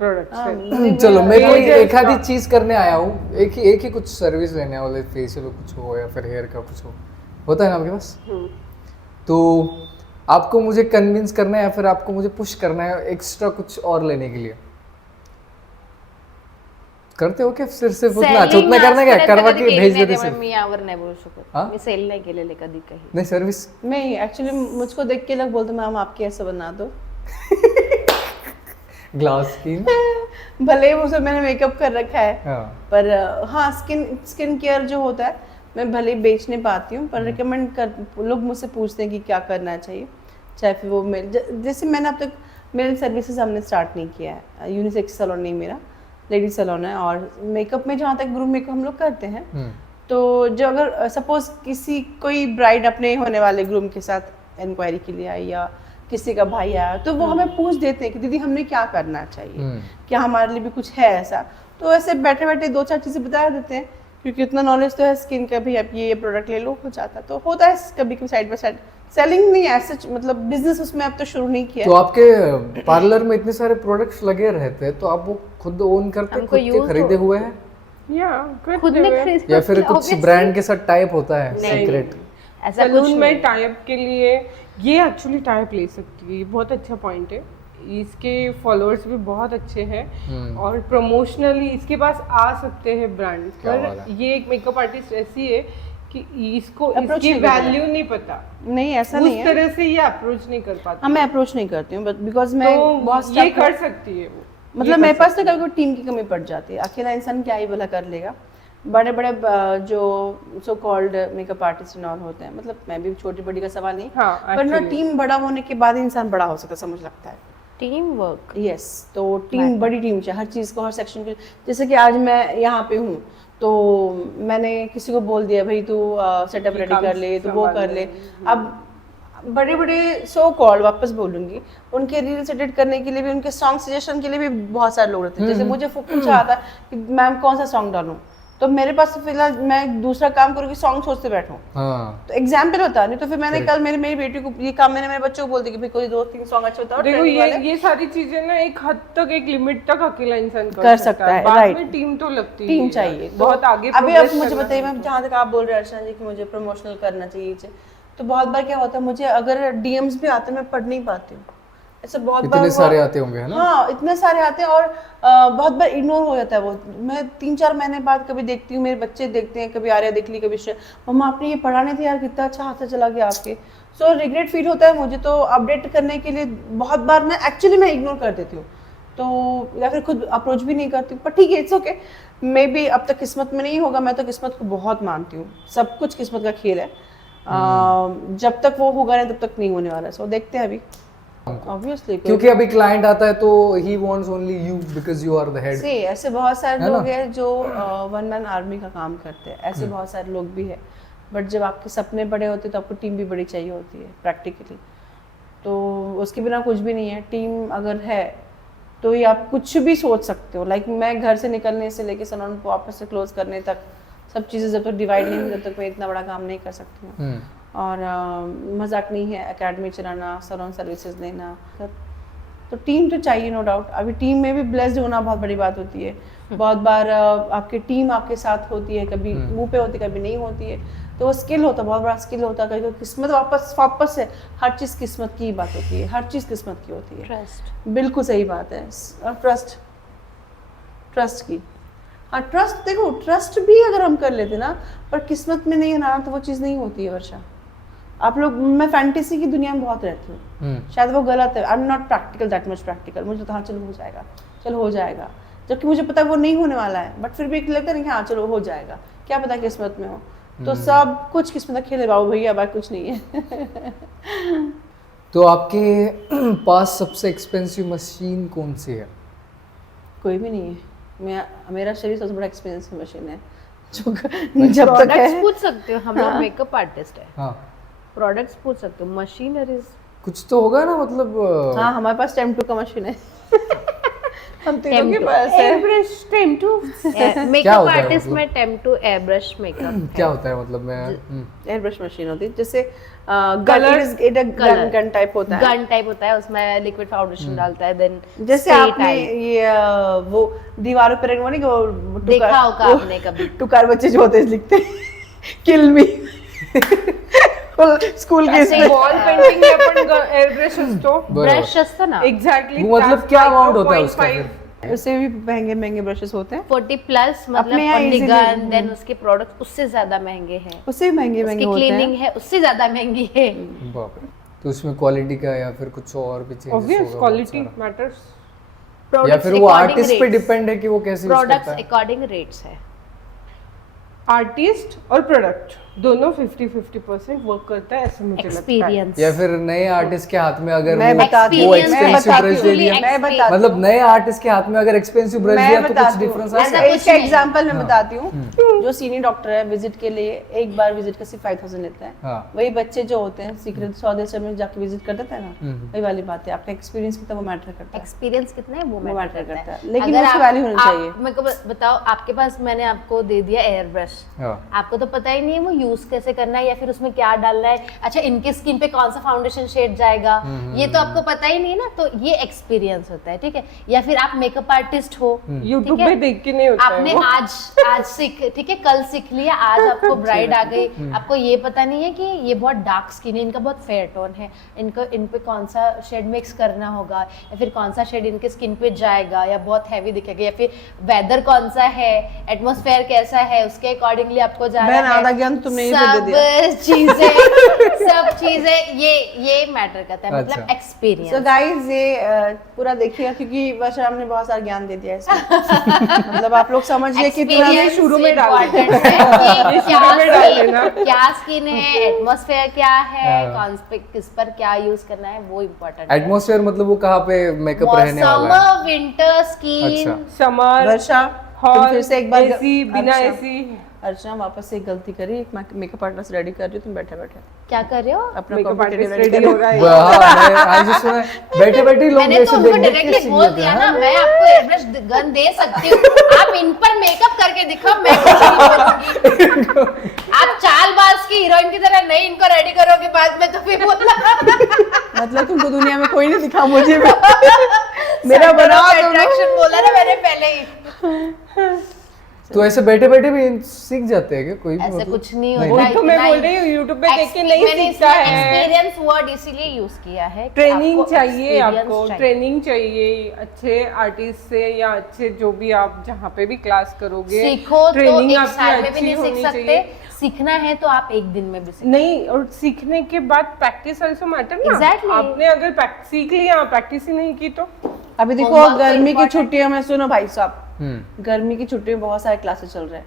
प्रोडक्ट हाँ, से. चलो मैं कोई ये एक आधी चीज करने आया हूँ, एक ही कुछ सर्विस लेने आया हूँ, फेशियल कुछ हो या फिर हेयर का कुछ हो, होता है ना आपके पास. तो आपको मुझे कन्विंस करना है या फिर आपको मुझे पुश करना है एक्स्ट्रा कुछ और लेने के लिए? करते हो क्या सिर्फ उतना? अच्छा, उतना करना क्या, करवा के भेज देते सिर्फ? मी यावर नाही बोलू शकत. हाँ? मी सेल नाही केलेले कधी काही. नहीं सर्विस. नहीं, एक्चुअली मुझको देख के लोग बोलते मैम आपके ऐसा बना दो. Glass skin. भले ही उसे मैंने मेकअप कर रखा है, हाँ. पर हाँ स्किन केयर जो होता है मैं भले ही बेच नहीं पाती हूँ, पर रिकमेंड कर, लोग मुझसे पूछते हैं कि क्या करना चाहिए. चाहे फिर वो जैसे मैंने अब तक मेल सर्विसेज हमने स्टार्ट नहीं किया है. यूनिसेक्स सैलून नहीं मेरा, लेडीज सैलून है. और मेकअप में जहाँ तक ग्रूम मेकअप हम लोग करते हैं, तो जो अगर सपोज कोई ब्राइड अपने होने वाले ग्रूम के साथ इंक्वायरी के लिए आई, या किसी का भाई आया, तो वो हमें पूछ देते हैं कि दीदी हमने क्या करना चाहिए, क्या हमारे लिए भी कुछ है ऐसा. तो ऐसे बैठे बैठे 2-4 चीज़ें बता देते हैं, क्योंकि उतना नॉलेज तो है स्किन का भी. आप ये प्रोडक्ट ले लो, हो जाता. तो होता है कभी कभी साइड बाय साइड. सेलिंग नहीं ऐसे, मतलब बिजनेस उसमें अब तो शुरू नहीं किया. तो आपके पार्लर में इतने सारे प्रोडक्ट्स लगे रहते हैं, तो आप वो खुद ओन करते हैं, हमको खुद के use खरीदे हुए हैं, खुद ने खरीद या फिर कुछ ब्रांड के साथ टाइप होता है सीक्रेट? ऐसा कुछ सैलून में नहीं. टाइप के लिए ये एक्चुअली टाइप ले सकती है. ये बहुत अच्छा पॉइंट है. इसके फॉलोअर्स भी बहुत अच्छे हैं और प्रमोशनली इसके पास आ सकते हैं ब्रांड. क्या बात पर है. ये एक मेकअप आर्टिस्ट ऐसी है कि इसको Approach इसकी नहीं कर रहा. वैल्यू नहीं पता, नहीं ऐसा उस नहीं है. तरह से ये अप्रोच नहीं कर पाती. हाँ, मैं अप्रोच नहीं करती हूँ, बट बिकॉज मैं बहुत तो ये stuck हूँ. कर सकती है वो. मतलब मेरे पास तो कभी टीम की कमी पड़ जाती है. अकेला इंसान क्या ही भला कर लेगा. बड़े बड़े जो सो कॉल्ड मेकअप आर्टिस्ट और होते हैं, मतलब मैं भी छोटी बड़ी का सवाल नहीं, हाँ, पर ना actually. टीम बड़ा होने के बाद इंसान बड़ा हो सकता है, समझ लगता है. Team work. यस, तो टीम बड़ी टीम चाहिए हर चीज़ को, हर सेक्शन के. जैसे कि आज मैं यहाँ पे हूँ, तो मैंने किसी को बोल दिया भाई तू सेटअप रेडी कर ले, तो वो कर ले. अब बड़े बड़े सो कॉल्ड, वापस बोलूंगी, उनके रील्स एडिट करने के लिए भी, उनके सॉन्ग सजेशन के लिए भी बहुत सारे लोग रहते हैं. जैसे मुझे पूछा था कि मैम कौन सा सॉन्ग डालूं, तो मेरे पास फिलहाल मैं दूसरा काम करूँगी, सॉन्ग सोचते बैठूं. हाँ. तो एग्जाम्पल होता नहीं, तो फिर मैंने कल मेरी बेटी को ये काम, मैंने मेरे बच्चों को बोल दिया कि भाई कोई 2-3 सॉन्ग अच्छे होता है. देखो ये सारी चीजें ना एक हद तक, एक लिमिट तक अकेला इंसान कर सकता है, बाद right. में टीम तो लगती टीम है. चाहिए. बहुत आगे अभी आप progress मुझे करना बताइए है. मैम, जहाँ तक आप बोल रहे हैं अर्चना जी कि मुझे प्रमोशनल करना चाहिए, तो बहुत बार क्या होता है, मुझे अगर डीएम्स भी आते हैं मैं पढ़ नहीं पाती हूँ. ऐसे बहुत इतने बार सारे आते होंगे है ना? हाँ, इतने सारे आते हैं और बहुत बार इग्नोर हो जाता है वो। मैं 3-4 महीने बाद कभी देखती हूँ, मेरे बच्चे देखते हैं, कभी आर्या देख ली, कभी मम्मा आपने ये पढ़ा नहीं था यार, कितना अच्छा हाथ से चला गया आपके। सो रिग्रेट फील होता है मुझे, तो अपडेट करने के लिए बहुत बार मैं इग्नोर कर देती हूँ, तो या फिर खुद अप्रोच भी नहीं करती हूँ। पर ठीक है, इट्स ओके, मे बी अब तक किस्मत में नहीं होगा। मैं तो किस्मत को बहुत मानती हूँ, सब कुछ किस्मत का खेल है। जब तक वो होगा नहीं तब तक नहीं होने वाला है। सो देखते हैं अभी, ऑब्वियसली, क्योंकि अभी क्लाइंट आता है तो he wants only you because you are the head. से ऐसे बहुत सारे है लोग ना? हैं जो वन मैन आर्मी का काम करते हैं, ऐसे बहुत सारे लोग भी हैं। बट जब आपके सपने बड़े होते हैं तो आपको टीम भी बड़ी चाहिए होती है प्रैक्टिकली, तो उसके बिना कुछ भी नहीं है। टीम अगर है तो ये आप कुछ भी सोच सकते हो। लाइक मैं घर से निकलने से लेके सैलून को वापस से क्लोज करने तक सब चीज़ें जब तक डिवाइड नहीं हुई तब तक मैं इतना बड़ा काम नहीं कर सकती हूँ। और मजाक नहीं है, एकेडमी चलाना, सैलून सर्विसेज लेना, तो टीम तो चाहिए नो डाउट। अभी टीम में भी ब्लेस्ड होना बहुत बड़ी बात होती है। बहुत बार आपकी टीम आपके साथ होती है, कभी मुंह पे होती है, कभी नहीं होती है, तो वो स्किल होता है, बहुत बड़ा स्किल होता है। कहीं तो किस्मत वापस से, हर चीज़ किस्मत की बात होती है, हर चीज़ किस्मत की होती है। ट्रस्ट, बिल्कुल सही बात है। और ट्रस्ट की, हाँ, ट्रस्ट, देखो ट्रस्ट भी अगर हम कर लेते ना, पर किस्मत में नहीं है ना, तो वो चीज़ नहीं होती है। वर्षा, आप लोग, मैं फैंटेसी की दुनिया में बहुत रहती हूँ, शायद वो गलत है। I am not practical, that much practical. मुझे तो हाँ चलो हो जाएगा, चलो हो जाएगा, जबकि मुझे पता है वो नहीं होने वाला है, बट फिर भी एक लगता है कि हाँ चलो हो जाएगा, क्या पता किस्मत में हो। तो सब कुछ किस्मत का खेल है बाबू भैया, बाकी कुछ नहीं है। तो आपके पास सबसे एक्सपेंसिव मशीन कौन सी है? कोई भी नहीं है। मेरा शरीर सबसे बड़ा एक्सपेंसिव मशीन है, जो जब तक प्रोडक्ट्स है। पूछ सकते हो, हम लोग मेकअप आर्टिस्ट है, हाँ, प्रोडक्ट्स पूछ सकते हो, मशीनरीज कुछ तो होगा ना, मतलब हाँ, हमारे पास टाइम 2 का मशीन है। हम तीनों के पास है। एयरब्रश टाइम टू मेकअप होता है आर्टिस्ट मतलब? में time to air brush makeup क्या होता है मतलब? मैं एयर ब्रश मशीन होती है, जैसे Colours, गन टाइप होता है। गन टाइप होता है, उसमें लिक्विड फाउंडेशन डालता है, देन जैसे आपने ये वो दीवारों पर वो नहीं, वो देखा होगा आपने कभी, टुकार बच्चे जो होते हैं लिखते हैं किल मी स्कूल के ऐसे इसमें। वॉल पेंटिंग में अपन एयरब्रश असतो ब्रश असतं ना, एक्झॅक्टली वो मतलब क्या अमाउंट होता है उसका फिर? उससे भी महंगे ब्रशेस होते हैं, 40+ अपने मतलब यहाँ ओनली easily, गन, देन उसके प्रोडक्ट्स उससे ज्यादा महंगे हैं, उससे भी महंगे उसकी होते क्लीनिंग हैं। है उससे ज्यादा महंगी है। बाप रे, तो उसमें क्वालिटी का या फिर कुछ और भी चेंजेस ऑब्वियस होगा? Quality matters. या फिर वो आर्टिस्ट पे डिपेंड है कि वो कैसे यूज प्रोडक्ट्स करता है? अकॉर्डिंग रेट्स है। आर्टिस्ट और प्रोडक्ट दोनों 50-50% वर्क करता है, ऐसा मुझे लगता है। एक्सपीरियंस, या फिर नए आर्टिस्ट के हाथ में अगर मैं वो बताती हूँ, वो Experience, मैं एक्सपेंसिव बताती ब्रश हूँ, ले लिया, मैं बताती हूँ। मतलब नए आर्टिस्ट के हाथ में अगर एक्सपेंसिव ब्रश मैं लिया तो कुछ बताती हूँ, डिफरेंस ऐसा आएगा? कुछ इसका नहीं। एग्जांपल मैं हाँ। बताती हूँ। जो सीनियर डॉक्टर है विजिट के लिए एक बार विजिट का सिर्फ 5000 लेता है। हाँ। वही बच्चे जो होते हैं सीक्रेट 100 देश में जाके विजिट कर देते हैं ना, हम्म। वही वाली बात है। आपका एक्सपीरियंस कितना वो मैटर करता है। एक्सपीरियंस कितना है वो वो मैटर matter करता है, लेकिन अगर उसकी आप- value होनी आप- चाहिए। मेरे को बताओ, आपके पास मैंने आपको दे दिया एयर ब्रश, हाँ। आपको तो पता ही नहीं है वो यूज कैसे करना है या फिर उसमें क्या डालना है, अच्छा इनके स्किन पे कौन सा फाउंडेशन शेड जाएगा, ये तो आपको पता ही नहीं ना, तो ये एक्सपीरियंस होता है, ठीक है। या फिर आप मेकअप आर्टिस्ट हो, यूट्यूब ठीक है? पे देख के नहीं होता है आपने वो। आज सीख, ठीक है, कल सीख लिया, आज आपको ब्राइड आ गई, आपको ये पता नहीं है कि ये बहुत डार्क स्किन है, इनका बहुत फेयर टोन है, इनको इन पे कौन सा शेड मिक्स करना होगा या फिर कौन सा शेड इनके स्किन पे जाएगा या बहुत हैवी दिखेगा, या फिर वेदर कौन सा है, एटमॉस्फेयर कैसा है, उसके अकॉर्डिंगली आपको जाना बहन, है। आधा ज्ञान तुमने ये तो दे सब चीजें ये मैटर करता है, मतलब अच्छा। एक्सपीरियंस। सो गाइस ये पूरा देखिएगा क्योंकि वर्षा ने बहुत सारा ज्ञान दे दिया है इसमें। मतलब आप लोग समझिए कि Experience शुरू में डाल important देना। है कि शुरू में डाल देना। क्या स्किन है, एटमॉस्फेयर क्या है, हाँ। कौन पे किस पर क्या यूज करना है, वो इम्पोर्टेंट है। एटमॉस्फेयर मतलब वो कहाँ पे मेकअप रहने वाला है? समर, विंटर, स्किन, अच्छा। समर, वर्षा तुम हॉल, फिर से एक बार एसी, बिना अर्चना, एसी। अर्चना वापस से एक गलती करी, एक मेकअप आर्टिस्ट रेडी कर रही हो तुम बैठे बैठे क्या कर रहे हो? अपना makeup competitive artist ready ready कर हो रहा है। हाँ, मैं आज ही सुना है, बैठे लोग मैंने तो जैसे उनको देख देख के डायरेक्टली सीख बोल लेते दिया हैं, ना, हाँ? मैं आपको एयरब्रश गन दे सकती हूँ, आप इन पर मेकअप करके दिखाओ, मैं कुछ नहीं बोलूंगी। आप चालबाज की हीरोइन की तरह नहीं इनको रेडी करोगे बाद में तो फिर बोलना मतलब तुमको दुनिया में कोई नहीं दिखा मुझे भी। मेरा बना अट्रैक्शन बोला ना मैंने पहले ही। तो ऐसे बैठे बैठे भी सीख जाते हैं क्या कोई भी ऐसे मतलब? कुछ नहीं नहीं। होता वही तो मैं इतना बोल रही हूँ, YouTube पे देख के नहीं मैंने सीखता है। एक्सपीरियंस वर्ड इसीलिए यूज किया है कि ट्रेनिंग आपको चाहिए, experience आपको चाहिए। ट्रेनिंग चाहिए अच्छे आर्टिस्ट से, या अच्छे जो भी आप जहाँ पे भी क्लास करोगे सीखो तो ट्रेनिंग एक आपकी साल में भी अच्छी नहीं सीख होनी सकते, चाहिए। सीखना है तो आप एक दिन में भी सीख नहीं, और सीखने के बाद प्रैक्टिस ऑल्सो मैटर ना। Exactly. आपने अगर सीख लिया, प्रैक्टिस ही नहीं की तो अभी देखो Homework गर्मी की important छुट्टियों में, सुनो भाई साहब, हम्म, गर्मी की छुट्टियों में बहुत सारे क्लासेस चल रहे हैं,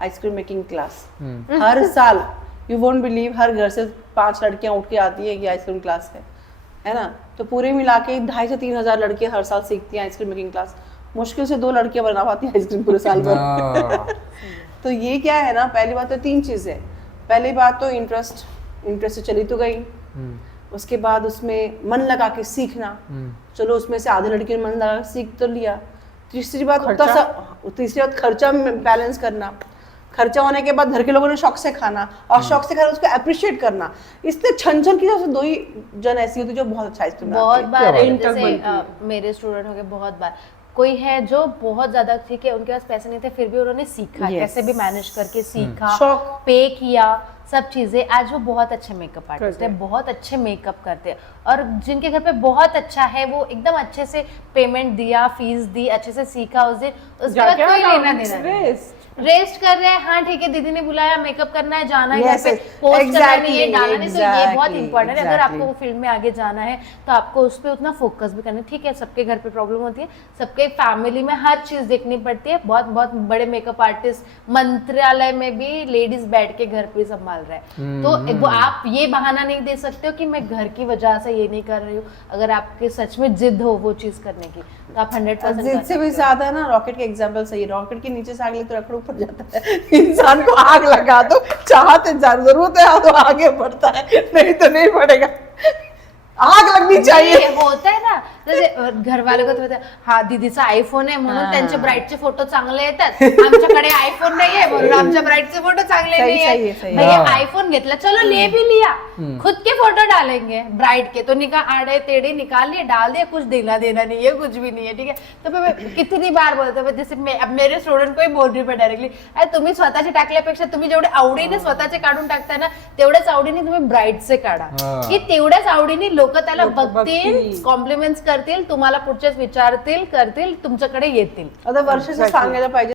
आइसक्रीम मेकिंग क्लास हम्म। हर साल। यू वोंट बिलीव, हर घर से 5 लड़कियां उठ के आती है कि आइसक्रीम क्लास है ना। तो पूरे मिला के 2,500 से 3,000 लड़कियां हर साल सीखती हैं आइसक्रीम मेकिंग क्लास। मुश्किल से 2 लड़कियां बना पाती हैं आइसक्रीम पूरे साल भर। हाँ, तो ये क्या है ना, पहली बात तो 3 चीजें। पहली बात तो इंटरेस्ट से चली तो गई, हम्म, उसके बाद उसमें मन लगा के सीखना, हम्म, चलो उसमें से आधे लड़कियों ने मन लगा के सीख तो लिया। तीसरी बात खर्चा बैलेंस करना, खर्चा होने के बाद घर के लोगों ने शौक से खाना, और शौक से खाना उसको अप्रिशिएट करना। इसलिए छन की वजह से 2 ही जन ऐसी होती है जो बहुत अच्छा आइसक्रीम बहुत बनाती है। बार क्या है, जैसे मेरे स्टूडेंट हो गए बहुत बार, कोई है जो बहुत ज्यादा, ठीक है उनके पास पैसे नहीं थे फिर भी उन्होंने सीखा, Yes. कैसे भी मैनेज करके सीखा, शौक। पे किया, सब चीजें। आज वो बहुत अच्छे मेकअप आर्टिस्ट करते है, हैं। बहुत अच्छे मेकअप करते हैं, और जिनके घर पे बहुत अच्छा है वो एकदम अच्छे से पेमेंट दिया, फीस दी, अच्छे से सीखा उस दिन, उसके बाद कोई लेना देना नहीं। रेस्ट कर रहे हैं, हाँ ठीक है दीदी ने बुलाया, मेकअप करना है, जाना है, Yes, घर पे yes. पोस्ट करना है, ये Exactly, डालना नहीं, तो ये बहुत exactly, इंपॉर्टेंट है। अगर exactly. आपको वो फील्ड में आगे जाना है तो आपको उस पर उतना फोकस भी करना है। ठीक है, सबके घर पे प्रॉब्लम होती है, सबके फैमिली में हर चीज देखनी पड़ती है। बहुत बहुत बड़े मेकअप आर्टिस्ट मंत्रालय में भी लेडीज बैठ के घर पे संभाल रहे हैं, तो वो आप ये बहाना नहीं दे सकते हो कि मैं घर की वजह से ये नहीं कर रही हूँ। अगर आपके सच में जिद हो वो चीज करने की तो आप 100% जिद कर से भी सकते हो। ज्यादा ना, रॉकेट के एग्जांपल सही है। रॉकेट के नीचे से आग लगे तो रखड़ ऊपर जाता है। इंसान को आग लगा दो, चाहते जरूरत है तो आगे बढ़ता है, नहीं तो नहीं बढ़ेगा। आग लगनी चाहिए। ये होता है ना, जसे घर वाले को तर हा दीदीचा आयफोन आहे म्हणून त्यांचे ब्राईडचे फोटो चांगले येतात, आमच्याकडे आयफोन नाहीये म्हणून आमच्या ब्राईडचे फोटो चांगले सही, नहीं सही है, है। सही है। भैया हाँ। आईफोन घेतला, चलो ले भी लिया, खुद के फोटो डालेंगे ब्राइड के, तो आड़े टेढ़े निकाल लिए, डाल दिए, कुछ देना देना नहीं है, कुछ भी नहीं है, ठीक है। तो फिर मैं कितनी बार बोलते हैं, जैसे मैं अब मेरे स्टुडंट को बोल रही डायरेक्टली, अरे तुम्ही स्वतःचे टाकल्यापेक्षा तुम्ही जेवढे आवडीने स्वतःचे काढून टाकताय ना, तेवढ्याच आवडीने तुम्ही ब्राइडचे काढा, हाँ. की तेवढ्याच आवडीने लोक त्याला लोकं बघतील, बघतील. कॉम्प्लिमेंट्स करतील, तुम्हाला पुढच्याच विचारतील, करतील, तुमच्याकडे येतील. आता वर्षाचं सांगायला पाहिजे